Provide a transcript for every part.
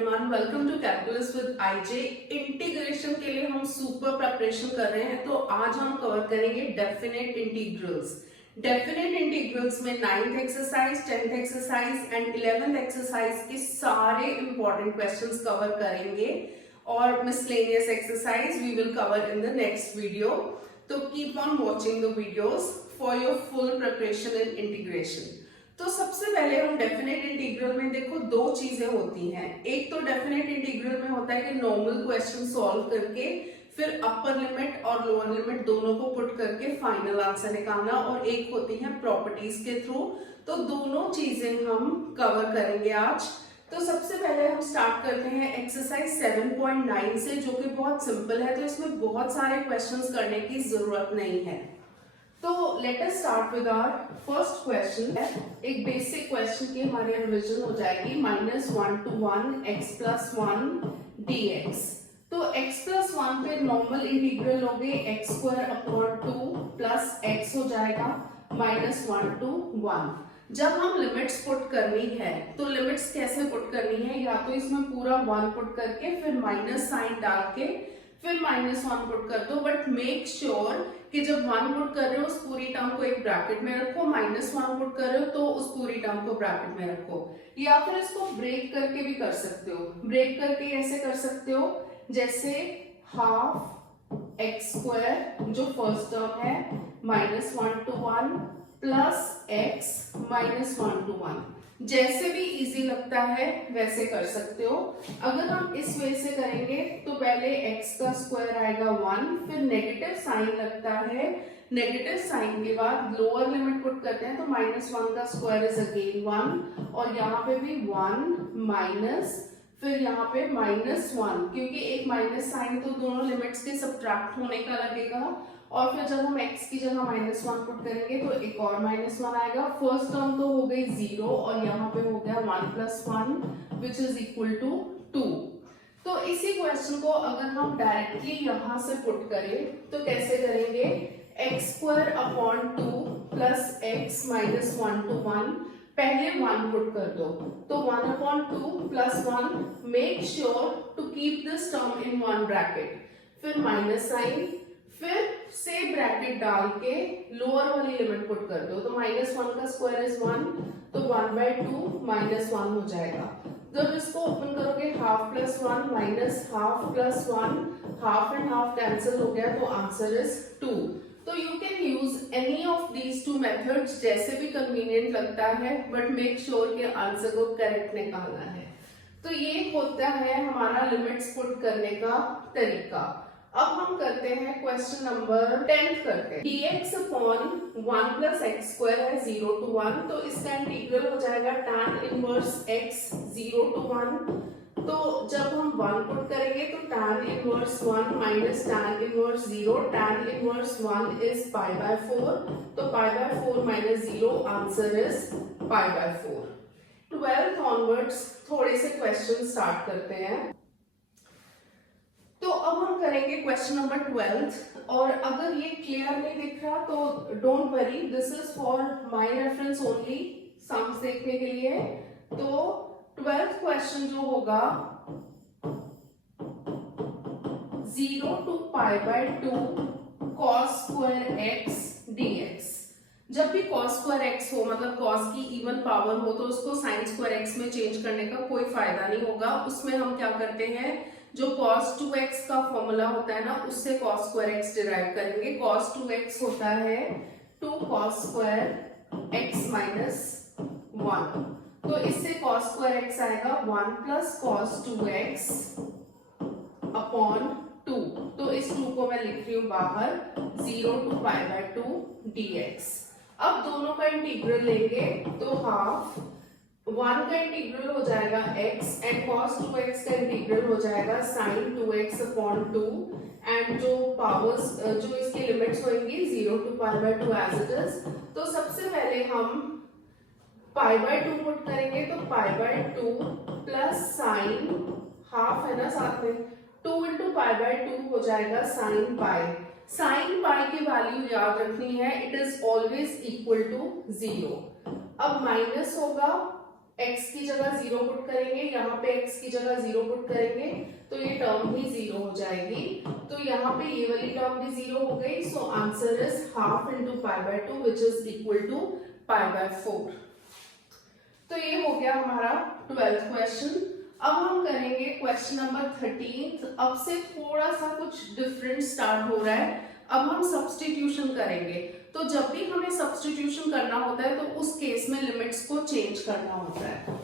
Everyone, welcome to calculus with IJ. Integration के लिए हम सुपर प्रिपरेशन कर रहे हैं, तो आज हम कवर करेंगे डेफिनेट इंटीग्रल्स। डेफिनेट इंटीग्रल्स में 9th exercise, 10th exercise and 11th exercise के सारे इंपॉर्टेंट क्वेश्चंस कवर करेंगे और miscellaneous exercise we will cover in the next video. तो keep on watching the videos for your full preparation in integration. तो सबसे पहले हम डेफिनेट इंटीग्रल में देखो दो चीजें होती हैं। एक तो डेफिनेट इंटीग्रल में होता है कि नॉर्मल क्वेश्चन सॉल्व करके फिर अपर लिमिट और लोअर लिमिट दोनों को पुट करके फाइनल आंसर निकालना, और एक होती है प्रॉपर्टीज के थ्रू। तो दोनों चीजें हम कवर करेंगे आज। तो सबसे पहले हम स्टार्ट करते हैं एक्सरसाइज 7.9 से, जो कि बहुत सिंपल है, तो इसमें बहुत सारे क्वेश्चंस करने की जरूरत नहीं है। तो let us start with our first question. एक बेसिक क्वेश्चन की हमारी रिवीजन हो जाएगी। -1 to 1 x plus 1 dx। तो x plus 1 पे नॉर्मल इंटीग्रल हो गए x square upon 2 plus x हो जाएगा -1 to 1। जब हम लिमिट्स पुट करनी है तो लिमिट्स कैसे पुट करनी है, या तो इसमें पूरा 1 पुट करके फिर माइनस साइन डाल के फिर -1 पुट कर दो, बट मेक श्योर कि जब 1 पुट कर रहे हो उस पूरी टर्म को एक ब्रैकेट में रखो, -1 पुट कर रहे हो तो उस पूरी टर्म को ब्रैकेट में रखो। या फिर इसको ब्रेक करके भी कर सकते हो। ब्रेक करके ऐसे कर सकते हो जैसे हाफ एक्स स्क्वायर जो फर्स्ट टर्म है -1 to 1 प्लस एक्स -1 to 1। जैसे भी इजी लगता है वैसे कर सकते हो। अगर हम इस वे से करेंगे तो पहले x का स्क्वायर आएगा 1, फिर नेगेटिव साइन लगता है, नेगेटिव साइन के बाद लोअर लिमिट पुट करते हैं तो -1 का स्क्वायर इज अगेन 1, और यहाँ पे भी 1 माइनस, फिर यहाँ पे -1, क्योंकि एक माइनस साइन तो दोनों लिमिट्स के सब्ट्रैक्ट होने का लगेगा, और फिर जब हम x की जगह -1 पुट करेंगे तो एक और -1 आएगा। फर्स्ट टर्म तो हो गई 0 और यहाँ पे हो गया 1 + 1 विच इज इक्वल टू 2। तो इसी क्वेश्चन को अगर हम डायरेक्टली यहाँ से पुट करें तो कैसे करेंगे, x square upon 2 plus x -1 to 1। पहले 1 पुट कर दो तो 1/2 plus 1। Make sure to keep this term in one bracket, फिर माइनस साइन, फिर से ब्रैकेट डाल के लोअर वाली लिमिट पुट कर दो तो -1 का स्क्वायर इज 1, तो 1/2 -1 हो जाएगा। जब इसको ओपन करोगे half plus 1 minus half plus 1, half and half cancel हो गया तो आंसर इज 2। तो you can use any of these two methods, जैसे भी कन्वीनियंट लगता है, बट मेक श्योर के आंसर को करेक्ट निकालना है। तो ये होता है हमारा लिमिट्स पुट करने का तरीका। अब हम करते हैं क्वेश्चन नंबर 10 करते हैं। dx upon 1 plus x square है 0 to 1, तो इसका इंटीग्रल हो जाएगा tan इनवर्स x 0 to 1। तो जब हम 1 पुट करेंगे तो tan inverse 1 minus tan inverse 0, tan inverse 1 is π/4, तो π/4 minus 0 answer is π/4। 12th onwards थोड़े से क्वेश्चन स्टार्ट करते हैं। तो अब हम करेंगे क्वेश्चन नंबर 12, और अगर ये क्लियर नहीं दिख रहा तो don't worry, this is for my reference only, sums देखने के लिए। तो 12th क्वेश्चन जो होगा 0 to π/2 cos square x dx। जब भी cos स्क्वायर x हो, मतलब cos की इवन पावर हो, तो उसको sin स्क्वायर x में चेंज करने का कोई फायदा नहीं होगा। उसमें हम क्या करते हैं, जो cos 2x का फॉर्मूला होता है ना, उससे cos स्क्वायर x डिराइव करेंगे। cos 2x होता है 2 cos स्क्वायर x - 1, तो इससे cos स्क्वायर x आएगा 1 प्लस cos 2x अपॉन 2। तो इस 2 को मैं लिख रही हूँ बाहर, 0 to π/2 dx। अब दोनों का इंटीग्रल लेंगे तो हाफ 1 का इंटीग्रल हो जाएगा x एंड cos 2x का इंटीग्रल हो जाएगा sin 2x अपॉन 2, एंड जो पावर्स जो इसकी लिमिट्स होंगी 0 to π/2 एज इट इज। तो सबसे पहले हम π/2 पुट करेंगे तो π/2 प्लस साइन हाफ है ना साथ में, 2 × π/2 हो जाएगा sin पाई। sin पाई की वैल्यू याद रखनी है, it is always equal to 0। अब माइनस होगा x की जगह 0 पुट करेंगे, यहाँ पे x की जगह 0 पुट करेंगे तो ये टर्म भी 0 हो जाएगी। तो यहाँ पे ये वाली टर्म भी 0 हो गई। So answer is half into pi by 2 which is equal to pi by 4। तो ये हो गया हमारा 12th क्वेश्चन। अब हम करेंगे क्वेश्चन नंबर 13। अब से थोड़ा सा कुछ डिफरेंट स्टार्ट हो रहा है। अब हम सब्स्टिट्यूशन करेंगे। तो जब भी हमें सब्स्टिट्यूशन करना होता है तो उस केस में लिमिट्स को चेंज करना होता है।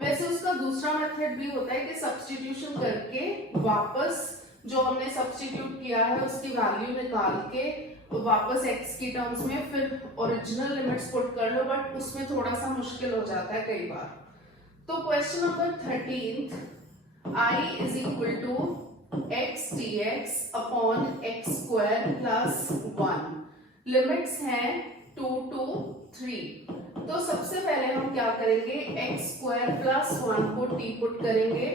वैसे उसका दूसरा मेथड भी होता है कि सब्स्टिट्यूशन करके वापस जो हमने सब्स्टिट्यूट किया है उसकी वैल्यू निकाल के वापस x की टर्म्स में फिर ओरिजिनल लिमिट्स पुट कर लो, बट उसमें थोड़ा सा मुश्किल हो जाता है कई बार। तो question number 13, I is equal to x dx upon x square plus 1। Limits हैं 2 to 3। तो सबसे पहले हम क्या करेंगे, x स्क्वायर प्लस 1 को t पुट करेंगे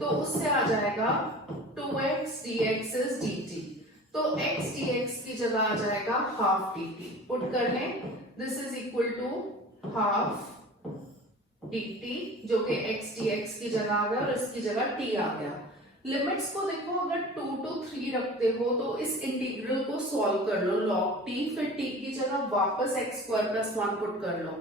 तो उससे आ जाएगा 2x dx इज dt। तो x dx की जगह आ जाएगा हाफ dt। पुट कर लें, this is equal to half dt जो कि x dx की जगह आ गया और इसकी जगह t आ गया। लिमिट्स को देखो, अगर 2 to 3 रखते हो तो इस इंटीग्रल को सॉल्व कर लो log t, फिर t की जगह वापस x स्क्वायर प्लस 1 पुट कर लो,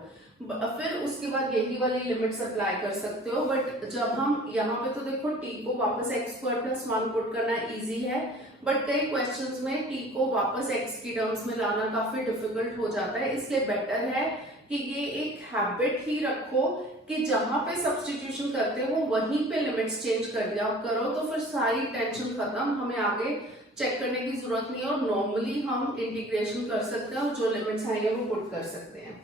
फिर उसके बाद यही वाली लिमिट्स अप्लाई कर सकते हो। बट जब हम यहाँ पे तो देखो t को वापस x स्क्वायर प्लस 1 पुट करना इजी है, बट कई क्वेश्चंस में t को वापस x की टर्म्स में लाना काफी डिफिकल्ट हो जाता है। इसलिए बेटर है कि ये एक हैबिट ही रखो कि जहां पे सब्स्टिट्यूशन करते हो वहीं पे लिमिट्स चेंज कर दिया करो, तो फिर सारी टेंशन खत्म, हमें आगे चेक करने की जरूरत नहीं है और नॉर्मली हम इंटीग्रेशन कर सकते हैं और जो लिमिट्स आई है वो पुट कर सकते हैं।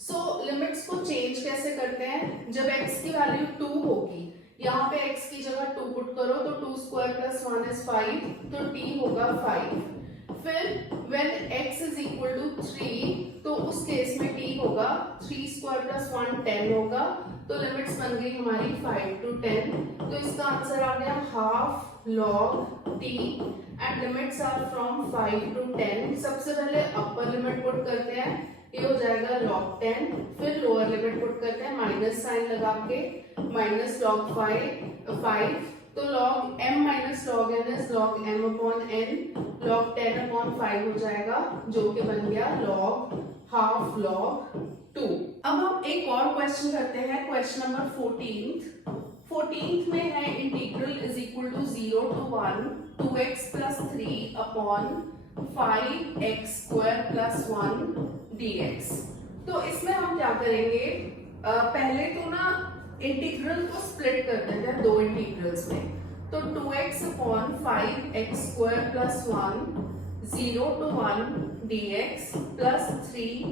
सो लिमिट्स को चेंज कैसे करते हैं, जब x की वैल्यू 2 होगी, यहाँ पे x की जगह 2 पुट करो तो 2 स्क्वायर प्लस 1 इज 5, तो t होगा 5। फिर when x is equal to 3 तो उस केस में t होगा 3 स्क्वायर प्लस 1 10 होगा। तो लिमिट्स बन गई हमारी 5 to 10। तो इसका आंसर आ गया half log t and limits are from 5 to 10। सबसे पहले अपर लिमिट पुट करते हैं, ये हो जाएगा log 10, फिर लोअर लिमिट पुट करते हैं माइनस साइन लगा के, माइनस log 5, तो log m minus log n is log m upon n, log 10 upon 5 हो जाएगा जो कि बन गया log हाफ log 2। अब हम एक और क्वेश्चन करते हैं, क्वेश्चन नंबर 14 में है integral is equal to 0 to 1 2x plus 3 upon 5x square plus 1 dx। तो इसमें हम क्या करेंगे, पहले तो ना इंटीग्रल को स्प्लिट कर देते हैं दो इंटीग्रल्स में। तो 2x upon 5x square plus 1 0 to 1 dx plus 3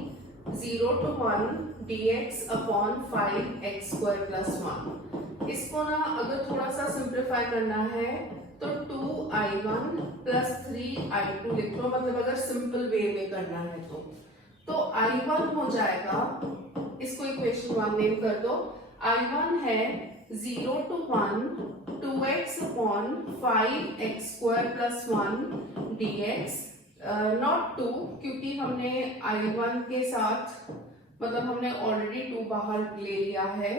0 to 1 dx upon 5x square plus 1। इसको ना अगर थोड़ा सा सिंप्लीफाई करना है तो 2i1 प्लस 3i2 लिख लो, मतलब अगर सिंपल वे में करना है तो i1 हो जाएगा, इसको इक्वेशन 1 नेम कर दो। I1 है 0 to 1 2x upon 5x square plus 1 dx, not 2 क्योंकि हमने I1 के साथ मतलब हमने ऑलरेडी 2 बाहर ले लिया है।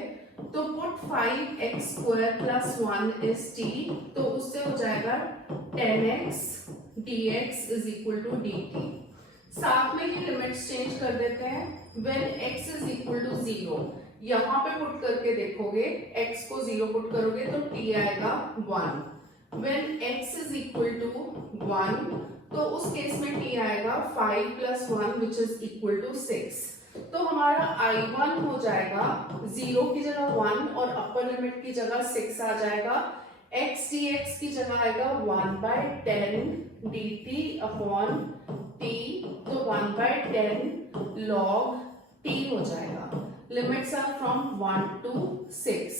तो put 5x square plus 1 is t, तो उससे हो जाएगा 10x dx is equal to dt। साथ में ही लिमिट्स चेंज कर देते हैं। when x is equal to 0 यहाँ पे पुट करके देखोगे, x को 0 पुट करोगे तो t आएगा 1। when x is equal to 1 तो उस केस में t आएगा 5 plus 1 which is equal to 6। तो हमारा I1 हो जाएगा 0 की जगह 1 और अपर लिमिट की जगह 6 आ जाएगा। x dx की जगह आएगा 1/10 dt अपॉन t, तो 1/10 log t हो जाएगा। लिमिट्स आर फ्रॉम 1 to 6,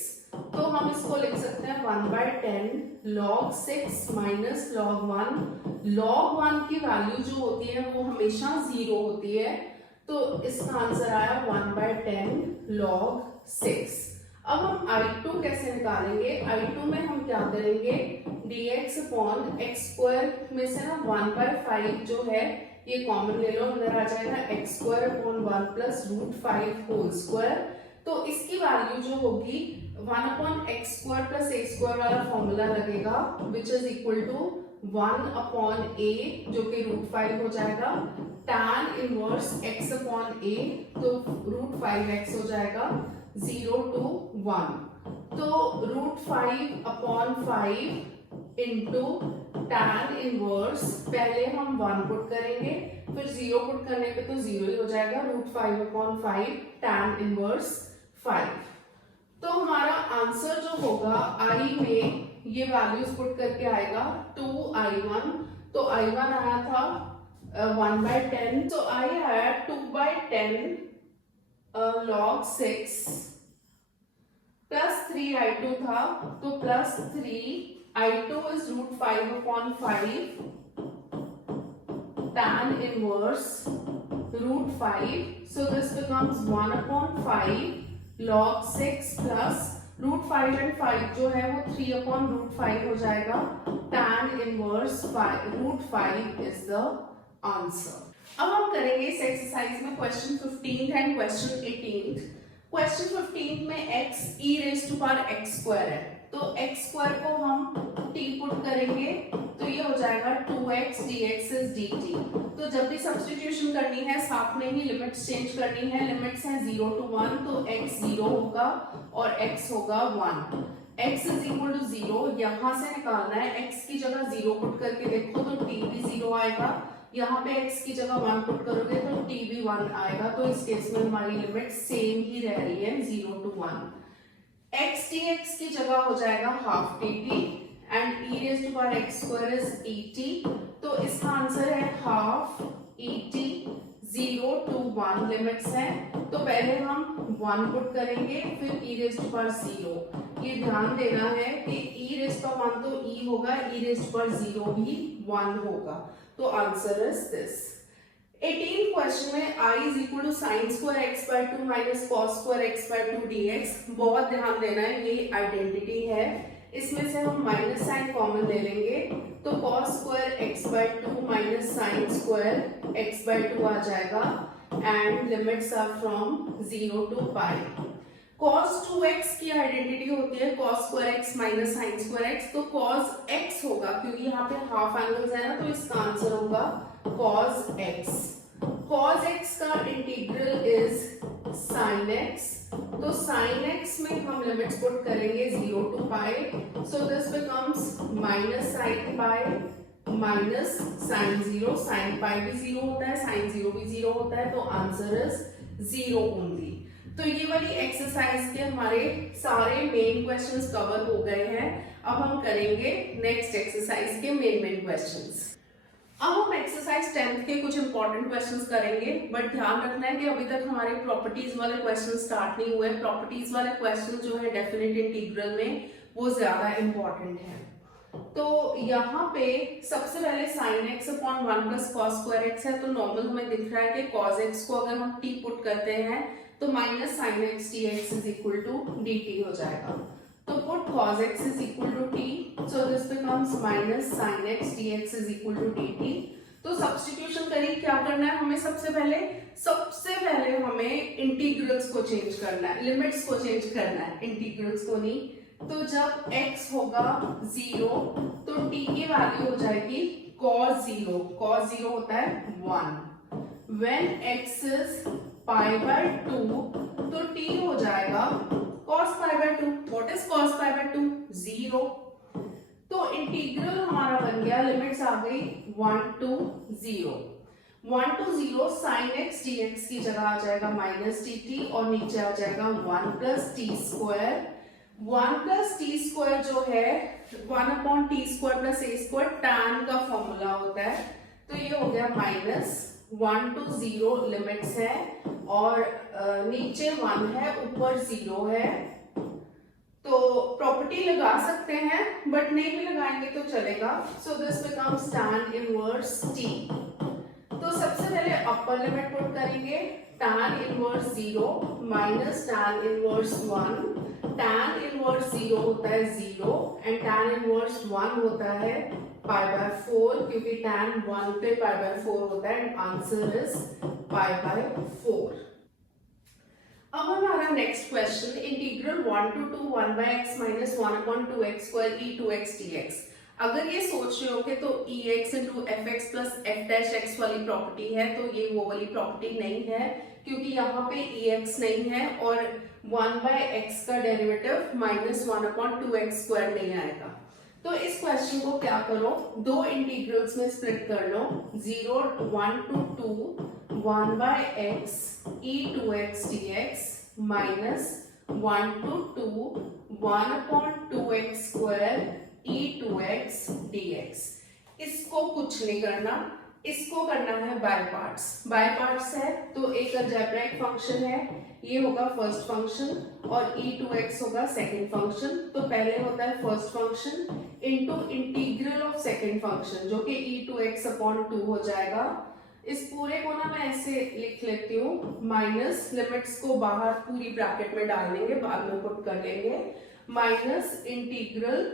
तो हम इसको लिख सकते हैं 1/10 log 6 माइनस log 1। log 1 की वैल्यू जो होती है वो हमेशा 0 होती है, तो इसका आंसर आया 1/10 log 6। अब हम I2 कैसे निकालेंगे, I2 में हम क्या करेंगे, dx अपॉन x स्क्वायर में से ना 1/5 जो है ये कॉमन ले लो, अंदर आ जाएगा x square upon 1 plus root 5 whole square. तो इसकी वैल्यू जो होगी 1/x² + a² वाला फॉर्मूला लगेगा, विच इज इक्वल टू 1/a जो कि √5 हो जाएगा, tan इनवर्स x/a तो √5x हो जाएगा, 0 to 1। तो √5/5 इंटू tan इनवर्स, पहले हम 1 पुट करेंगे, फिर 0 पुट करने पे तो 0 ही हो जाएगा, √5/5 tan इनवर्स 5। तो हमारा आंसर जो होगा i में ये वैल्यूज पुट करके आएगा 2i1, तो i1 आया था 1/10, तो i आया 2/10 log 6 प्लस 3i2 था, तो plus 3i2 is √5/5 tan inverse √5, so this becomes 1/5 log 6 plus √5 and 5 जो है वो 3/√5 हो जाएगा, tan inverse √5 is the answer। अब हम करेंगे इस एक्सरसाइज में क्वेश्चन 15 एंड क्वेश्चन 18। क्वेश्चन 15 में x e⁻x² है, तो x² को हम t पुट करेंगे तो ये हो जाएगा 2x dx is dt। तो जब भी सब्स्टिट्यूशन करनी है साथ में ही लिमिट्स चेंज करनी है, लिमिट्स हैं 0 to 1, तो x 0 होगा और x होगा 1। x इज इक्वल टू 0 यहां से निकालना है, x की जगह 0 पुट करके देखो तो t भी 0 आएगा, यहाँ पे x की जगह 1 पुट करोगे तो t भी 1 आएगा, तो इस केस में हमारी लिमिट सेम ही रह रही है 0 to 1। x dx की जगह हो जाएगा half dt and e⁻x² is et, तो इसका आंसर है हाफ et 0 to 1 लिमिट्स है, तो पहले हम 1 पुट करेंगे फिर e⁻0। ये ध्यान देना है कि e⁻1 तो e होगा, e⁻0 भी 1 होगा, तो आंसर इज दिस। 18 क्वेश्चन में i is equal to sin²x/2 minus cos²x/2 dx। बहुत ध्यान देना है, ये आइडेंटिटी है, इसमें से हम माइनस साइन कॉमन ले लेंगे तो cos²x/2 माइनस sin²x/2 आ जाएगा and limits are from 0 to π। cos2x की आइडेंटिटी होती है cos²x माइनस sin²x, तो cos x होगा क्योंकि यहाँ पे हाफ एंगल्स है ना, तो इसका आंसर होगा cos x। cos x का इंटीग्रल इज sin x, तो sin x में हम लिमिट्स पुट करेंगे 0 to π, so this becomes minus sin π minus sin 0, sin π भी 0 होता है, sin 0 भी 0 होता है, तो आंसर इज 0 ओनली। तो ये वाली एक्सरसाइज के हमारे सारे मेन क्वेश्चंस कवर हो गए हैं। अब हम करेंगे नेक्स्ट एक्सरसाइज के मेन क्वेश्चंस। अब हम एक्सरसाइज 10th के कुछ इंपॉर्टेंट क्वेश्चंस करेंगे, बट ध्यान रखना है कि अभी तक हमारे प्रॉपर्टीज वाले क्वेश्चन स्टार्ट नहीं हुए। प्रॉपर्टीज वाले क्वेश्चन जो है डेफिनेट इंटीग्रल में वो ज्यादा इंपॉर्टेंट है। तो यहाँ पे सबसे पहले sin x/1 प्लस cos² है, तो नॉर्मल हमें दिख रहा है कि cos x को अगर हम t पुट करते हैं तो minus sin x dx is equal to dt हो जाएगा, तो put cos x is equal to t, so this becomes minus sin x dx is equal to dt। तो सब्स्टिट्यूशन करें, क्या करना है हमें, सबसे पहले हमें इंटीग्रल्स को चेंज करना है, लिमिट्स को चेंज करना है, इंटीग्रल्स को नहीं। तो जब x होगा 0 तो t की वैल्यू हो जाएगी cos 0 होता है 1। when x is π/2 तो t हो जाएगा cos π/2। what is cos π/2? 0। तो इंटीग्रल हमारा बन गया, लिमिट्स आ गई 1 to 0। 1 to 0 sin x dx की जगह आ जाएगा माइनस dt और नीचे आ जाएगा 1 प्लस t²। 1 प्लस t² जो है 1/t² प्लस a² tan का फॉर्मूला होता है, तो ये हो गया माइनस 1 to 0 लिमिट्स है और नीचे 1 है ऊपर 0 है, तो प्रॉपर्टी लगा सकते हैं बट नहीं भी लगाएंगे तो चलेगा। सो this becomes tan inverse t। तो सबसे पहले अपर लिमिट पुट करेंगे, tan inverse 0 minus tan inverse 1। tan inverse 0 होता है 0 एंड tan इनवर्स 1 होता है π/4, क्योंकि tan 1 पे π/4 होता है एंड आंसर इज π/4। अब हमारा next question integral 1 to 2 1 by x minus 1 upon 2x square e 2x dx। अगर ये सोच रहे हो कि तो ex into fx plus f dash x वाली प्रॉपर्टी है, तो ये वो वाली प्रॉपर्टी नहीं है, क्योंकि यहाँ पे ex नहीं है और 1 by x का derivative minus 1 upon 2x square नहीं आएगा। तो इस क्वेश्चन को क्या करो, दो इंटीग्रल्स में स्प्लिट कर लो, 0 1 to 2 1 by x e 2x dx minus 1 to 2 1 upon 2x square e 2x dx। इसको कुछ नहीं करना, इसको करना है बाय पार्ट्स। बाय पार्ट्स है तो एक अलजेब्राइक फंक्शन है, ये होगा फर्स्ट फंक्शन और e2x होगा सेकंड फंक्शन। तो पहले होता है first function into integral of second function जो कि e2x अपॉन 2 हो जाएगा। इस पूरे को ना मैं ऐसे लिख लेती हूँ, माइनस लिमिट्स को बाहर पूरी ब्रैकेट में डाल देंगे, बाद में पुट कर लेंगे, minus integral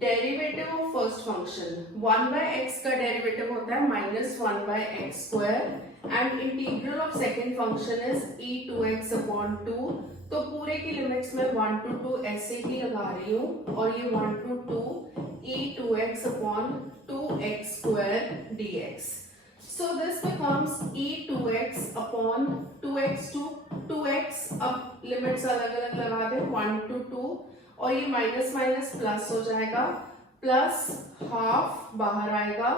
derivative of first function 1 by x का डेरिवेटिव होता है minus 1 by x square and integral of second function is e2x upon 2। तो पूरे की लिमिट्स में 1 to 2 ऐसे ही लगा रही हूँ और ये 1 to 2 e2x upon 2x square dx। So this becomes e2x upon 2x to 2x। अब लिमिट्स अलग अलग लगा दे, 1 to 2 और ये माइनस माइनस प्लस हो जाएगा, प्लस हाफ बाहर आएगा,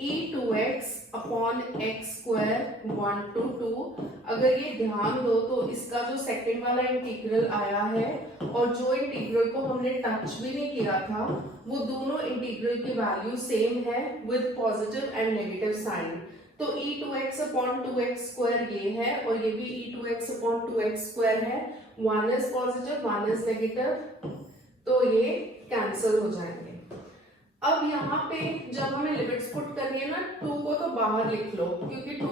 e2x upon x square 1 to 2। अगर ये ध्यान दो तो इसका जो सेकंड वाला इंटीग्रल आया है और जो इंटीग्रल को हमने टच भी नहीं किया था, वो दोनों इंटीग्रल की वैल्यू सेम है with positive and negative sign. तो e2x अपॉन 2x स्क्वायर ये है और ये भी e2x अपॉन 2x स्क्वायर है, 1 इज पॉजिटिव 1 इज नेगेटिव, तो ये कैंसिल हो जाएंगे। अब यहाँ पे जब हमें लिमिट्स पुट करनी है ना, 2 को तो बाहर लिख लो क्योंकि 2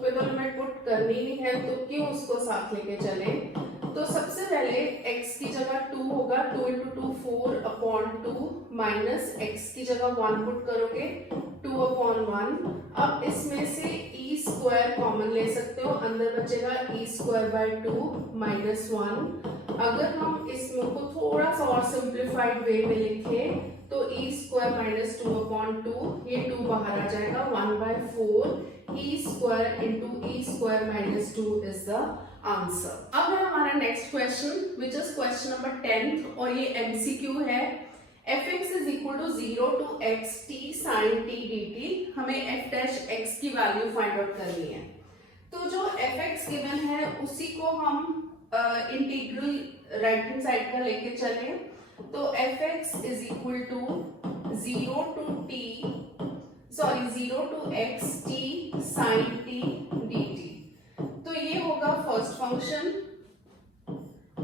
पे तो लिमिट पुट करनी नहीं है, तो क्यों उसको साथ लेके चले। तो सबसे पहले x की जगह 2 होगा, 2 into 2 4 अपॉन 2 माइनस x की जगह 1 पुट करोगे 2 अपॉन 1। अब इसमें से e स्क्वायर कॉमन ले सकते हो, अंदर बचेगा e स्क्वायर बाय 2 माइनस 1। अगर हम इसमें को थोड़ा सा और सिंप्लीफाइड वे में लिखें तो e स्क्वायर माइनस 2 अपॉन 2, ये 2 बाहर आ जाएगा, 1 by 4 e square into e square minus 2 is the answer. अब है हमारा next question which is question number 10 और ये एमसीक्यू है। fx is equal to 0 to x t sin t dt। हमें f dash x की वैल्यू फाइंड आउट करनी है। तो जो fx गिवन है उसी को हम इंटीग्रल राइट हैंड साइड का लेके चले, तो fx is equal to 0 to x t sin t dt। तो ये होगा फर्स्ट फंक्शन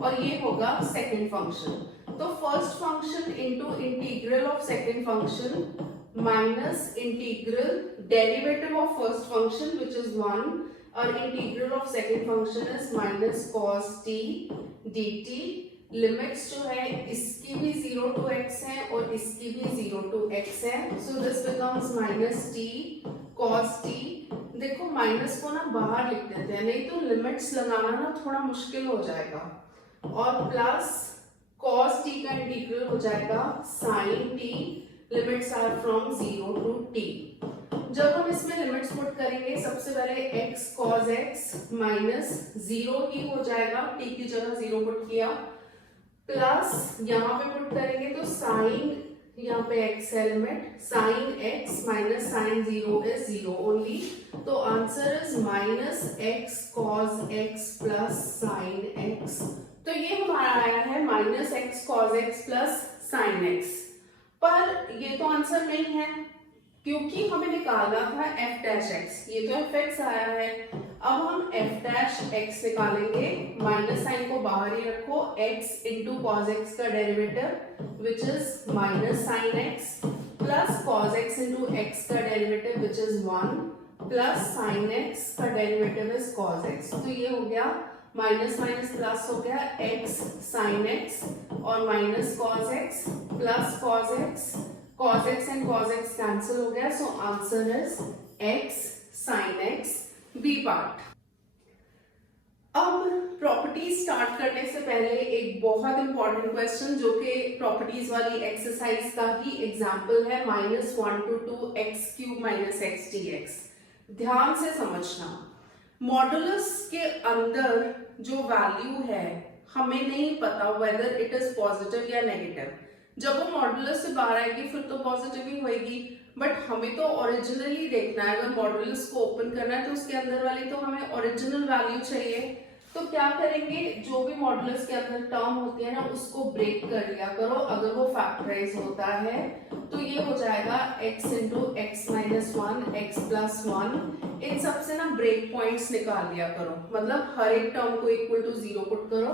और ये होगा सेकंड फंक्शन। तो first function into integral of second function minus integral derivative of first function which is 1 और integral of second function is minus cos t dt। Limits जो है इसकी भी 0 to x है और इसकी भी 0 to x है, so this becomes minus t cos t। देखो माइनस को ना बाहर लिख देते हैं, नहीं तो लिमिट्स लगाना ना थोड़ा मुश्किल हो जाएगा, और प्लस cos t का इंटीग्रल हो जाएगा sin t, limits are from 0 to t। जब हम इसमें लिमिट्स पुट करेंगे सबसे पहले x cos x माइनस 0 ही हो जाएगा, t की जगह 0 पुट किया, प्लस यहाँ पे पुट करेंगे तो साइन, यहाँ पे x है limit, sine x minus sine 0 is 0 only. तो answer is minus x cos x plus sine x। तो ये हमारा आया है minus x cos x plus sine x। पर ये तो आंसर नहीं है क्योंकि हमें निकालना था f डैश x, ये तो fx आया है। अब हम f डैश x निकालेंगे, माइनस साइन को बाहर ही रखो, x इंटू cos x का derivative which is minus sine x plus cos x into x का derivative which is 1 plus sine x का डेरिवेटिव इज cos x। तो ये हो गया माइनस माइनस प्लस हो गया x साइन x और minus cos x plus cos x and cos x cancel हो गया, so answer is x sin x B part. अब प्रॉपर्टी स्टार्ट करने से पहले एक बहुत इंपॉर्टेंट क्वेश्चन जो कि प्रॉपर्टीज वाली एक्सरसाइज का ही एग्जाम्पल है, -1 to 2x³ - x dx। ध्यान से समझना, मॉडुलस के अंदर जो वैल्यू है हमें नहीं पता वेदर इट इज पॉजिटिव या नेगेटिव। जब वो मॉडुलस से बाहर आएगी फिर तो पॉजिटिव ही होएगी, बट हमें तो ओरिजिनली देखना है। अगर मॉडुलस को ओपन करना है तो उसके अंदर वाली तो हमें ओरिजिनल वैल्यू चाहिए। तो क्या करेंगे, जो भी मॉडुलस के अंदर टर्म होती है ना उसको ब्रेक कर लिया करो। अगर वो फैक्टराइज होता है तो ये हो जाएगा x × x - 1 x + 1। इन सब से ना ब्रेक पॉइंट्स निकाल लिया करो, मतलब हर एक टर्म को इक्वल टू 0 पुट करो।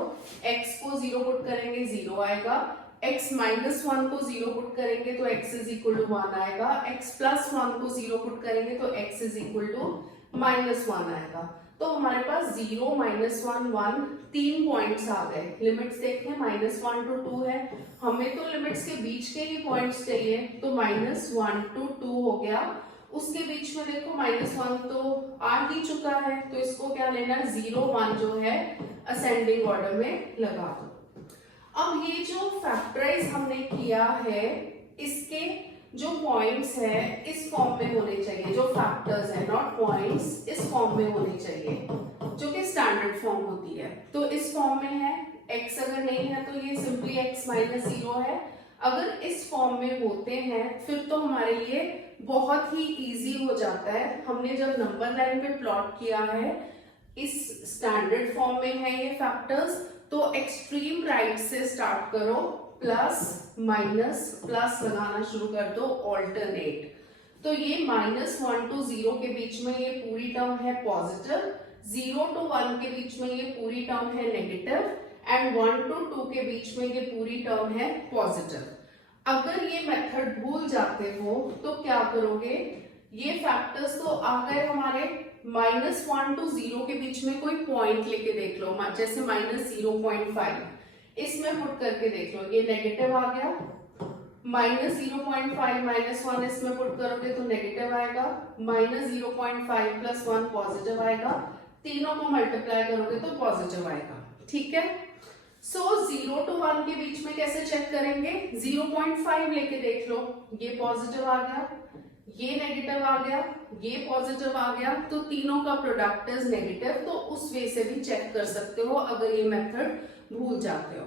x को 0 पुट करेंगे 0 आएगा, x - 1 को 0 पुट करेंगे तो x = 1 आएगा, x + 1 को 0 पुट करेंगे तो x = -1 आएगा। तो हमारे पास 0 - 1 1 तीन पॉइंट्स आ गए। लिमिट्स देखें, -1 to 2 है, हमें तो लिमिट्स के बीच के ही पॉइंट्स चाहिए, तो -1 to 2 हो गया। उसके बीच में देखो -1 तो आ ही चुका है, तो इसको क्या लेना है, 0 1 जो है असेंडिंग ऑर्डर में लगा दो। अब ये जो फैक्टराइज हमने किया है इसके जो पॉइंट्स है इस फॉर्म में होने चाहिए, जो फैक्टर्स है नॉट पॉइंट्स, इस फॉर्म में होने चाहिए जो कि स्टैंडर्ड फॉर्म होती है। तो इस फॉर्म में है, x अगर नहीं है तो ये सिंपली x - 0 है। अगर इस फॉर्म में होते हैं फिर तो हमारे लिए बहुत ही इजी हो जाता है। हमने जब नंबर लाइन पे प्लॉट किया है, इस स्टैंडर्ड फॉर्म में है ये फैक्टर्स, तो एक्सट्रीम राइट से स्टार्ट करो, प्लस माइनस प्लस लगाना शुरू कर दो, ऑल्टरनेट। तो ये -1 to 0 के बीच में ये पूरी टर्म है पॉजिटिव, 0 to 1 के बीच में ये पूरी टर्म है नेगेटिव, एंड 1 to 2 के बीच में ये पूरी टर्म है पॉजिटिव। अगर ये मेथड भूल जाते हो तो क्या करोगे, ये फैक्टर्स तो आ गए हमारे, -1 to 0 के बीच में कोई पॉइंट लेके देख लो, जैसे -0.5 इसमें पुट करके देख लो, ये नेगेटिव आ गया। -0.5 - 1 इसमें पुट करोगे तो नेगेटिव आएगा, -0.5 + 1 पॉजिटिव आएगा, तीनों को मल्टीप्लाई करोगे तो पॉजिटिव आएगा। ठीक है, सो 0 to 1 के बीच में कैसे चेक करेंगे, 0.5 लेके देख लो, ये पॉजिटिव आ गया, ये नेगेटिव आ गया, ये पॉजिटिव आ गया, तो तीनों का प्रोडक्ट इज नेगेटिव। तो उस वे से भी चेक कर सकते हो अगर ये मेथड भूल जाते हो।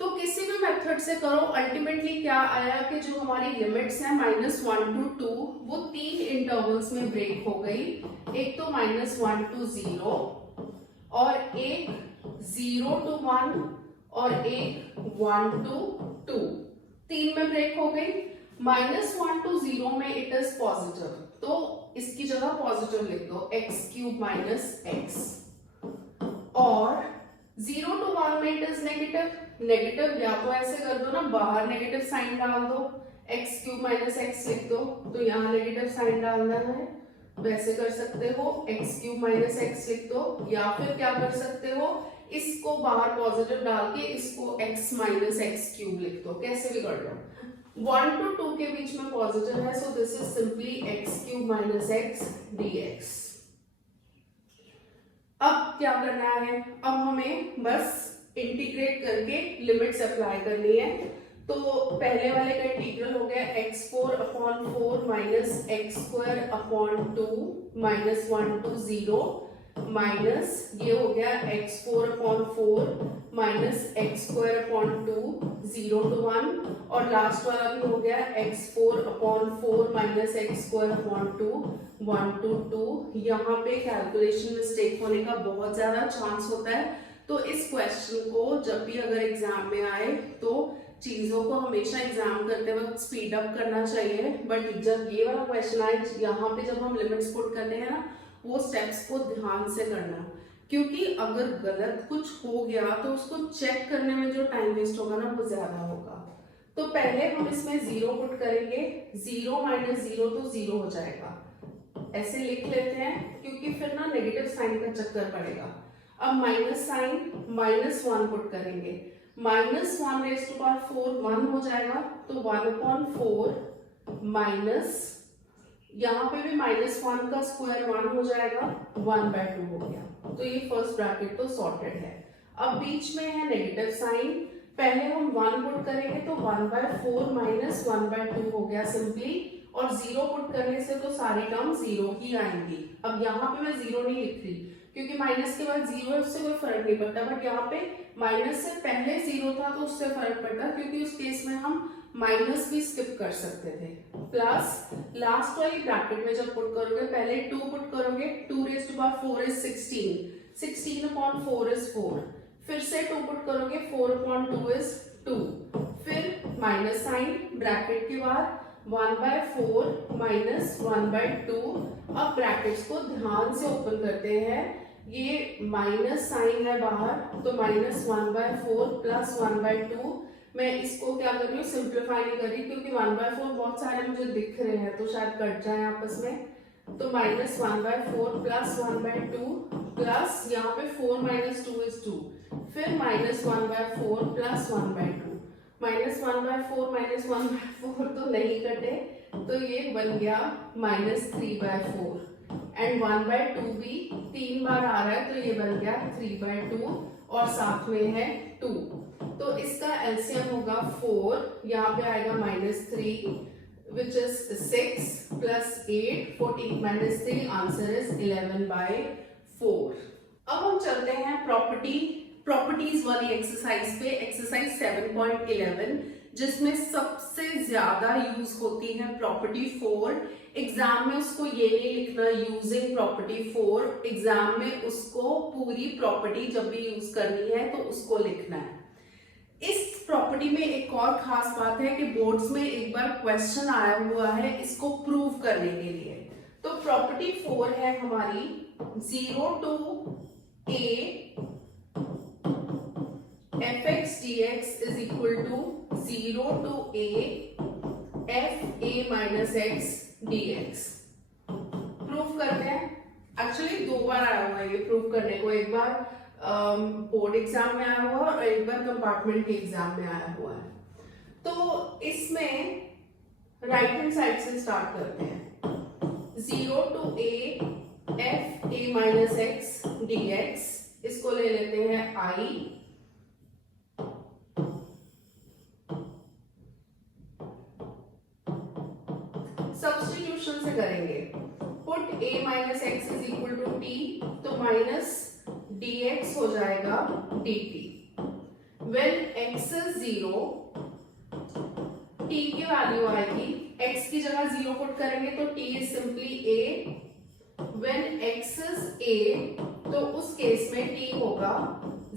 तो किसी भी मेथड से करो, अल्टीमेटली क्या आया कि जो हमारी लिमिट्स हैं -1 to 2 वो तीन इंटरवल्स में ब्रेक हो गई। एक तो -1 to 0 और एक 0 to 1 और एक 1 to 2, तीन में ब्रेक हो गई। -1 to 0 में इट इज पॉजिटिव, तो इसकी जगह पॉजिटिव लिख दो, x³ - x, और 0 to 1 में इट इज नेगेटिव, नेगेटिव या तो ऐसे कर दो ना, बाहर नेगेटिव साइन डाल दो, x³ - x लिख दो, तो यहाँ नेगेटिव साइन डालना है, वैसे कर सकते हो, x³ - x लिख दो, या फिर क्या कर सकते हो, इसको बाहर पॉजिटिव डाल के इसको x - x³ लिख दो, कैसे भी कर लो। 1 to 2 के बीच में पॉजिटिव है, so this is simply x³ - x dx। अब क्या करना है, अब हमें बस इंटीग्रेट करके लिमिट्स अप्लाई करनी है। तो पहले वाले का इंटीग्रल हो गया x4/4 - x²/2 -1 to 0 माइनस ये हो गया x4/4 - x²/2 0 to 1, और लास्ट वाला भी हो गया x4/4 - x²/2 1 to 2। यहाँ पे कैलकुलेशन मिस्टेक होने का बहुत ज्यादा चांस होता है, तो इस क्वेश्चन को जब भी अगर एग्जाम में आए तो चीजों को हमेशा एग्जाम करते वक्त स्पीड अप करना चाहिए, बट जब ये वाला क्वेश्चन आए यहाँ पे जब हम लिमिट्स पुट करते हैं ना, वो स्टेप्स को ध्यान से करना, क्योंकि अगर गलत कुछ हो गया तो उसको चेक करने में जो टाइम वेस्ट होगा ना वो ज्यादा होगा। तो पहले हम इसमें 0 पुट करेंगे, 0 - 0 तो 0 हो जाएगा, ऐसे लिख लेते हैं क्योंकि फिर ना नेगेटिव साइन का चक्कर पड़ेगा। अब माइनस साइन, -1 पुट करेंगे, -1⁴ 1 हो जाएगा, तो 1/4 माइनस, यहाँ पे भी -1 का स्क्वायर 1 हो जाएगा, 1/2 हो गया। तो ये फर्स्ट ब्रैकेट तो सॉर्टेड है। अब बीच में है नेगेटिव साइन, पहले हम 1 पुट करेंगे तो 1/4 माइनस 1/2 हो गया सिंपली, और 0 पुट करने से तो सारी टर्म 0 ही आएंगी। अब यहाँ पे मैं 0 नहीं लिख रही क्योंकि माइनस के बाद 0 है, उससे कोई फर्क नहीं पड़ता, बट यहाँ पे माइनस से पहले 0 था तो उससे फर्क पड़ता, क्योंकि उस केस में हम माइनस भी स्किप कर सकते थे। प्लस लास्ट वाली ब्रैकेट में जब पुट करोगे पहले 2 पुट करोगे, 2⁴ इज 16, 16/4 इज 4, फिर से 2 पुट करोगे 4/2 इज 2, फिर माइनस साइन ब्रैकेट के बाद 1/4 माइनस 1/2। अब ब्रैकेट्स को ध्यान से ओपन करते हैं, ये माइनस साइन है बाहर, तो माइनस 1/4 प्लस 1/2। मैं इसको क्या कर रही हूँ, सिंप्लीफाई नहीं कर रही क्योंकि 1/4 बहुत सारे मुझे दिख रहे हैं तो शायद कट जाए आपस में, तो माइनस 1/4 प्लस 1/2 प्लस यहाँ पे 4 माइनस 2 इज 2, फिर माइनस 1/4 प्लस 1/2, माइनस 1/4 माइनस 1/4 तो नहीं कटे, तो ये बन गया माइनस 3/4, एंड 1/2 भी 3 बार आ रहा है तो ये बन गया 3/2, और साथ में है 2, तो इसका एलसीएम होगा 4, यहाँ पे आएगा -3 which is 6 plus 8, 14 minus 3, answer is 11/4। अब हम चलते हैं प्रॉपर्टीज वाली एक्सरसाइज पे, एक्सरसाइज 7.11, जिसमें सबसे ज्यादा यूज होती है प्रॉपर्टी 4। एग्जाम में उसको ये नहीं लिखना यूजिंग प्रॉपर्टी 4, एग्जाम में उसको पूरी प्रॉपर्टी जब भी यूज करनी है तो उसको लिखना है। इस प्रॉपर्टी में एक और खास बात है कि बोर्ड्स में एक बार क्वेश्चन आया हुआ है इसको प्रूव करने के लिए। तो प्रॉपर्टी 4 है हमारी 0 to a fx dx is equal to 0 to a f a minus x dx। Prove करते हैं, एक्चुअली 2 बार आया हुआ है ये प्रूव करने को, एक बार बोर्ड एग्जाम में आया हुआ और एक बार कंपार्टमेंट के एग्जाम में आया हुआ है। तो इसमें राइट हैंड साइड से स्टार्ट करते हैं, 0 to a f a minus x dx, इसको ले लेते हैं I, सब्स्टिट्यूशन से करेंगे, put a minus x is equal to t, तो माइनस dx हो जाएगा dt। When x is 0, t की वैल्यू आएगी, x की जगह 0 पुट करेंगे तो t is simply a। When x is a, तो उस केस में t होगा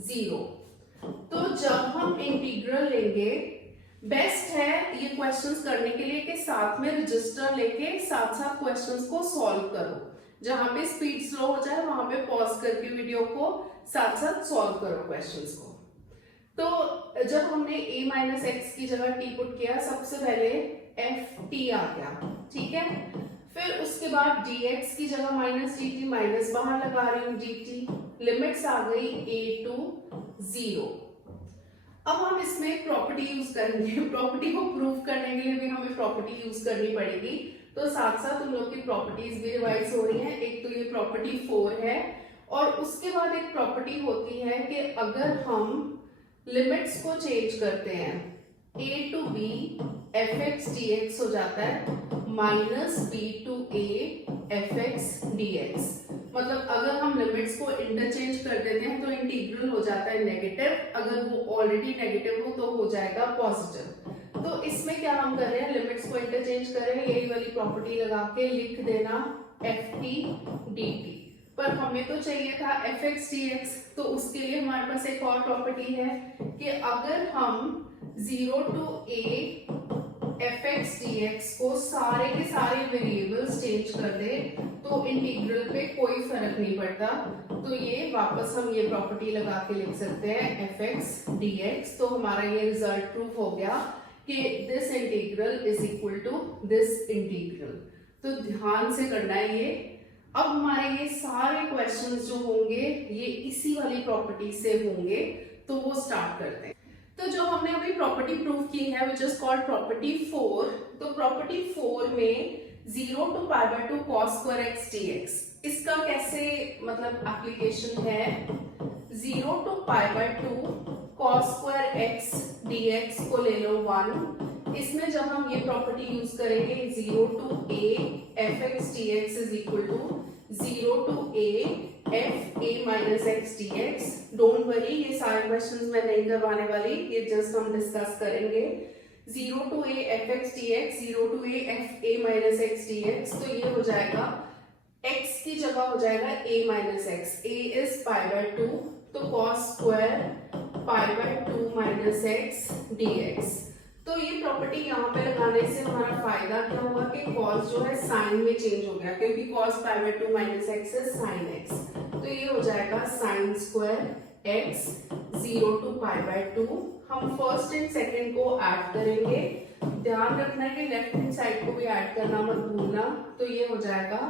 0। तो जब हम इंटीग्रल लेंगे, बेस्ट है ये क्वेश्चंस करने के लिए कि साथ में रजिस्टर लेके साथ साथ क्वेश्चंस को सॉल्व करो, जहां पे स्पीड स्लो हो जाए वहां पे पॉज करके वीडियो को साथ साथ सॉल्व करो क्वेश्चंस को। तो जब हमने a माइनस एक्स की जगह t पुट किया, सबसे पहले एफ टी आ गया, ठीक है। फिर उसके बाद dx की जगह माइनस dt, माइनस बाहर लगा रही हूँ dt, लिमिट्स आ गई a टू 0। अब हम इसमें प्रॉपर्टी यूज करेंगे, प्रॉपर्टी को प्रूव करने के लिए भी हमें प्रॉपर्टी यूज करनी पड़ेगी, तो साथ साथ उन लोग की प्रॉपर्टीज भी रिवाइज हो रही हैं। एक तो ये प्रॉपर्टी 4 है, और उसके बाद एक प्रॉपर्टी होती है कि अगर हम लिमिट्स को चेंज करते हैं, a to b fx dx हो जाता है minus b to a fx dx। मतलब अगर हम लिमिट्स को इंटरचेंज कर देते हैं तो इंटीग्रल हो जाता है नेगेटिव, अगर वो ऑलरेडी नेगेटिव हो तो हो जाएगा पॉजिटिव। तो इसमें क्या हम कर रहे हैं, लिमिट्स को इंटरचेंज कर रहे हैं, यही वाली प्रॉपर्टी लगा के लिख देना ft dt। पर हमें तो चाहिए था fx dx, तो उसके लिए हमारे पास एक और प्रॉपर्टी है कि अगर हम 0 टू a fx dx को सारे के सारे वेरिएबल्स चेंज कर दे तो इंटीग्रल पे कोई फर्क नहीं पड़ता। तो ये वापस हम ये प्रॉपर्टी लगा के लिख सकते हैं fx dx। तो हमारा ये रिजल्ट प्रूफ हो गया कि this integral is equal to this integral. तो ध्यान से करना है ये। अब हमारे ये सारे क्वेश्चंस जो होंगे ये इसी वाली प्रॉपर्टी से होंगे, तो वो स्टार्ट करते हैं। तो जो हमने अभी प्रॉपर्टी प्रूव की है विच इज कॉल्ड प्रॉपर्टी 4, तो प्रॉपर्टी 4 में 0 to π/2 cos square x dx, इसका कैसे मतलब एप्लीकेशन है, 0 to π/2 cos square x dx को ले लो 1। इसमें जब हम ये प्रॉपर्टी यूज करेंगे 0 to a fx dx is equal to 0 to a f a minus x dx। Don't worry, ये सारे क्वेश्चंस मैं नहीं करवाने वाली, ये जस्ट हम डिस्कस करेंगे। 0 to a fx dx, 0 to a f a minus x dx, तो ये हो जाएगा x की जगह हो जाएगा a minus x, a is π/2, तो cos square π/2 minus x dx। तो ये प्रॉपर्टी यहाँ पे लगाने से हमारा फायदा क्या हुआ कि cos जो है साइन में चेंज हो गया, क्योंकि cos π/2 minus x is sin x, तो ये हो जाएगा sin square x 0 to π/2। हम फर्स्ट एंड सेकंड को ऐड करेंगे, ध्यान रखना है कि लेफ्ट हैंड साइड को भी ऐड करना मत भूलना, तो ये हो जाएगा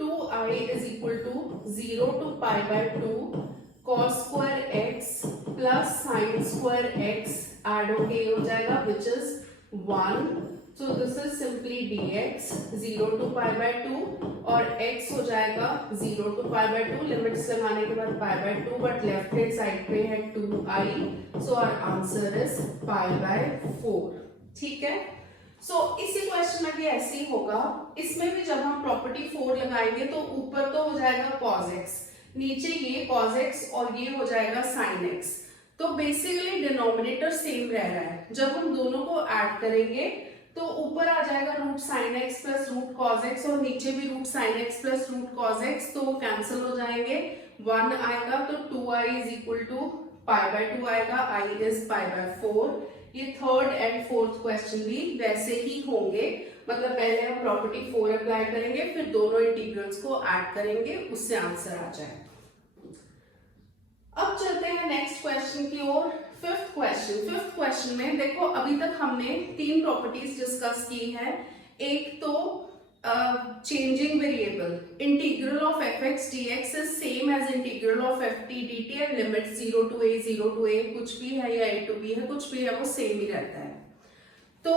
2i is equal to 0 to π/2 cos square x plus sin square x add होके ये हो जाएगा which is 1, so this is simply dx 0 to π/2 और x हो जाएगा 0 to π/2, लिमिट्स लगाने के बाद π/2, बट लेफ्ट हैंड साइड पे है 2i, so our answer is π/4। ठीक है, इसी क्वेश्चन में भी ऐसे ही होगा। इसमें भी जब हम प्रॉपर्टी 4 लगाएंगे तो ऊपर तो हो जाएगा cos x, नीचे ये cos x और ये हो जाएगा sin x, तो बेसिकली डिनोमिनेटर सेम रह रहा है। जब हम दोनों को ऐड करेंगे तो ऊपर आ जाएगा root sine x plus root cos x और नीचे भी root sine x plus root cos x, तो वो कैंसिल हो जाएंगे, 1 आएगा तो 2i इज इक्वल टू π/2 आएगा, i इज π/4। ये थर्ड एंड फोर्थ क्वेश्चन भी वैसे ही होंगे, मतलब पहले हम प्रॉपर्टी 4 अप्लाई करेंगे, फिर दोनों इंटीग्रल्स को ऐड करेंगे, उससे आंसर आ जाए। अब चलते हैं नेक्स्ट क्वेश्चन की ओर। फिफ्थ क्वेश्चन में देखो, अभी तक हमने 3 प्रॉपर्टीज डिस्कस की है। एक तो changing variable, integral of fx dx is same as integral of ft dt and limits 0 to a कुछ भी है या a to b है, कुछ भी है, वो सेम ही रहता है। तो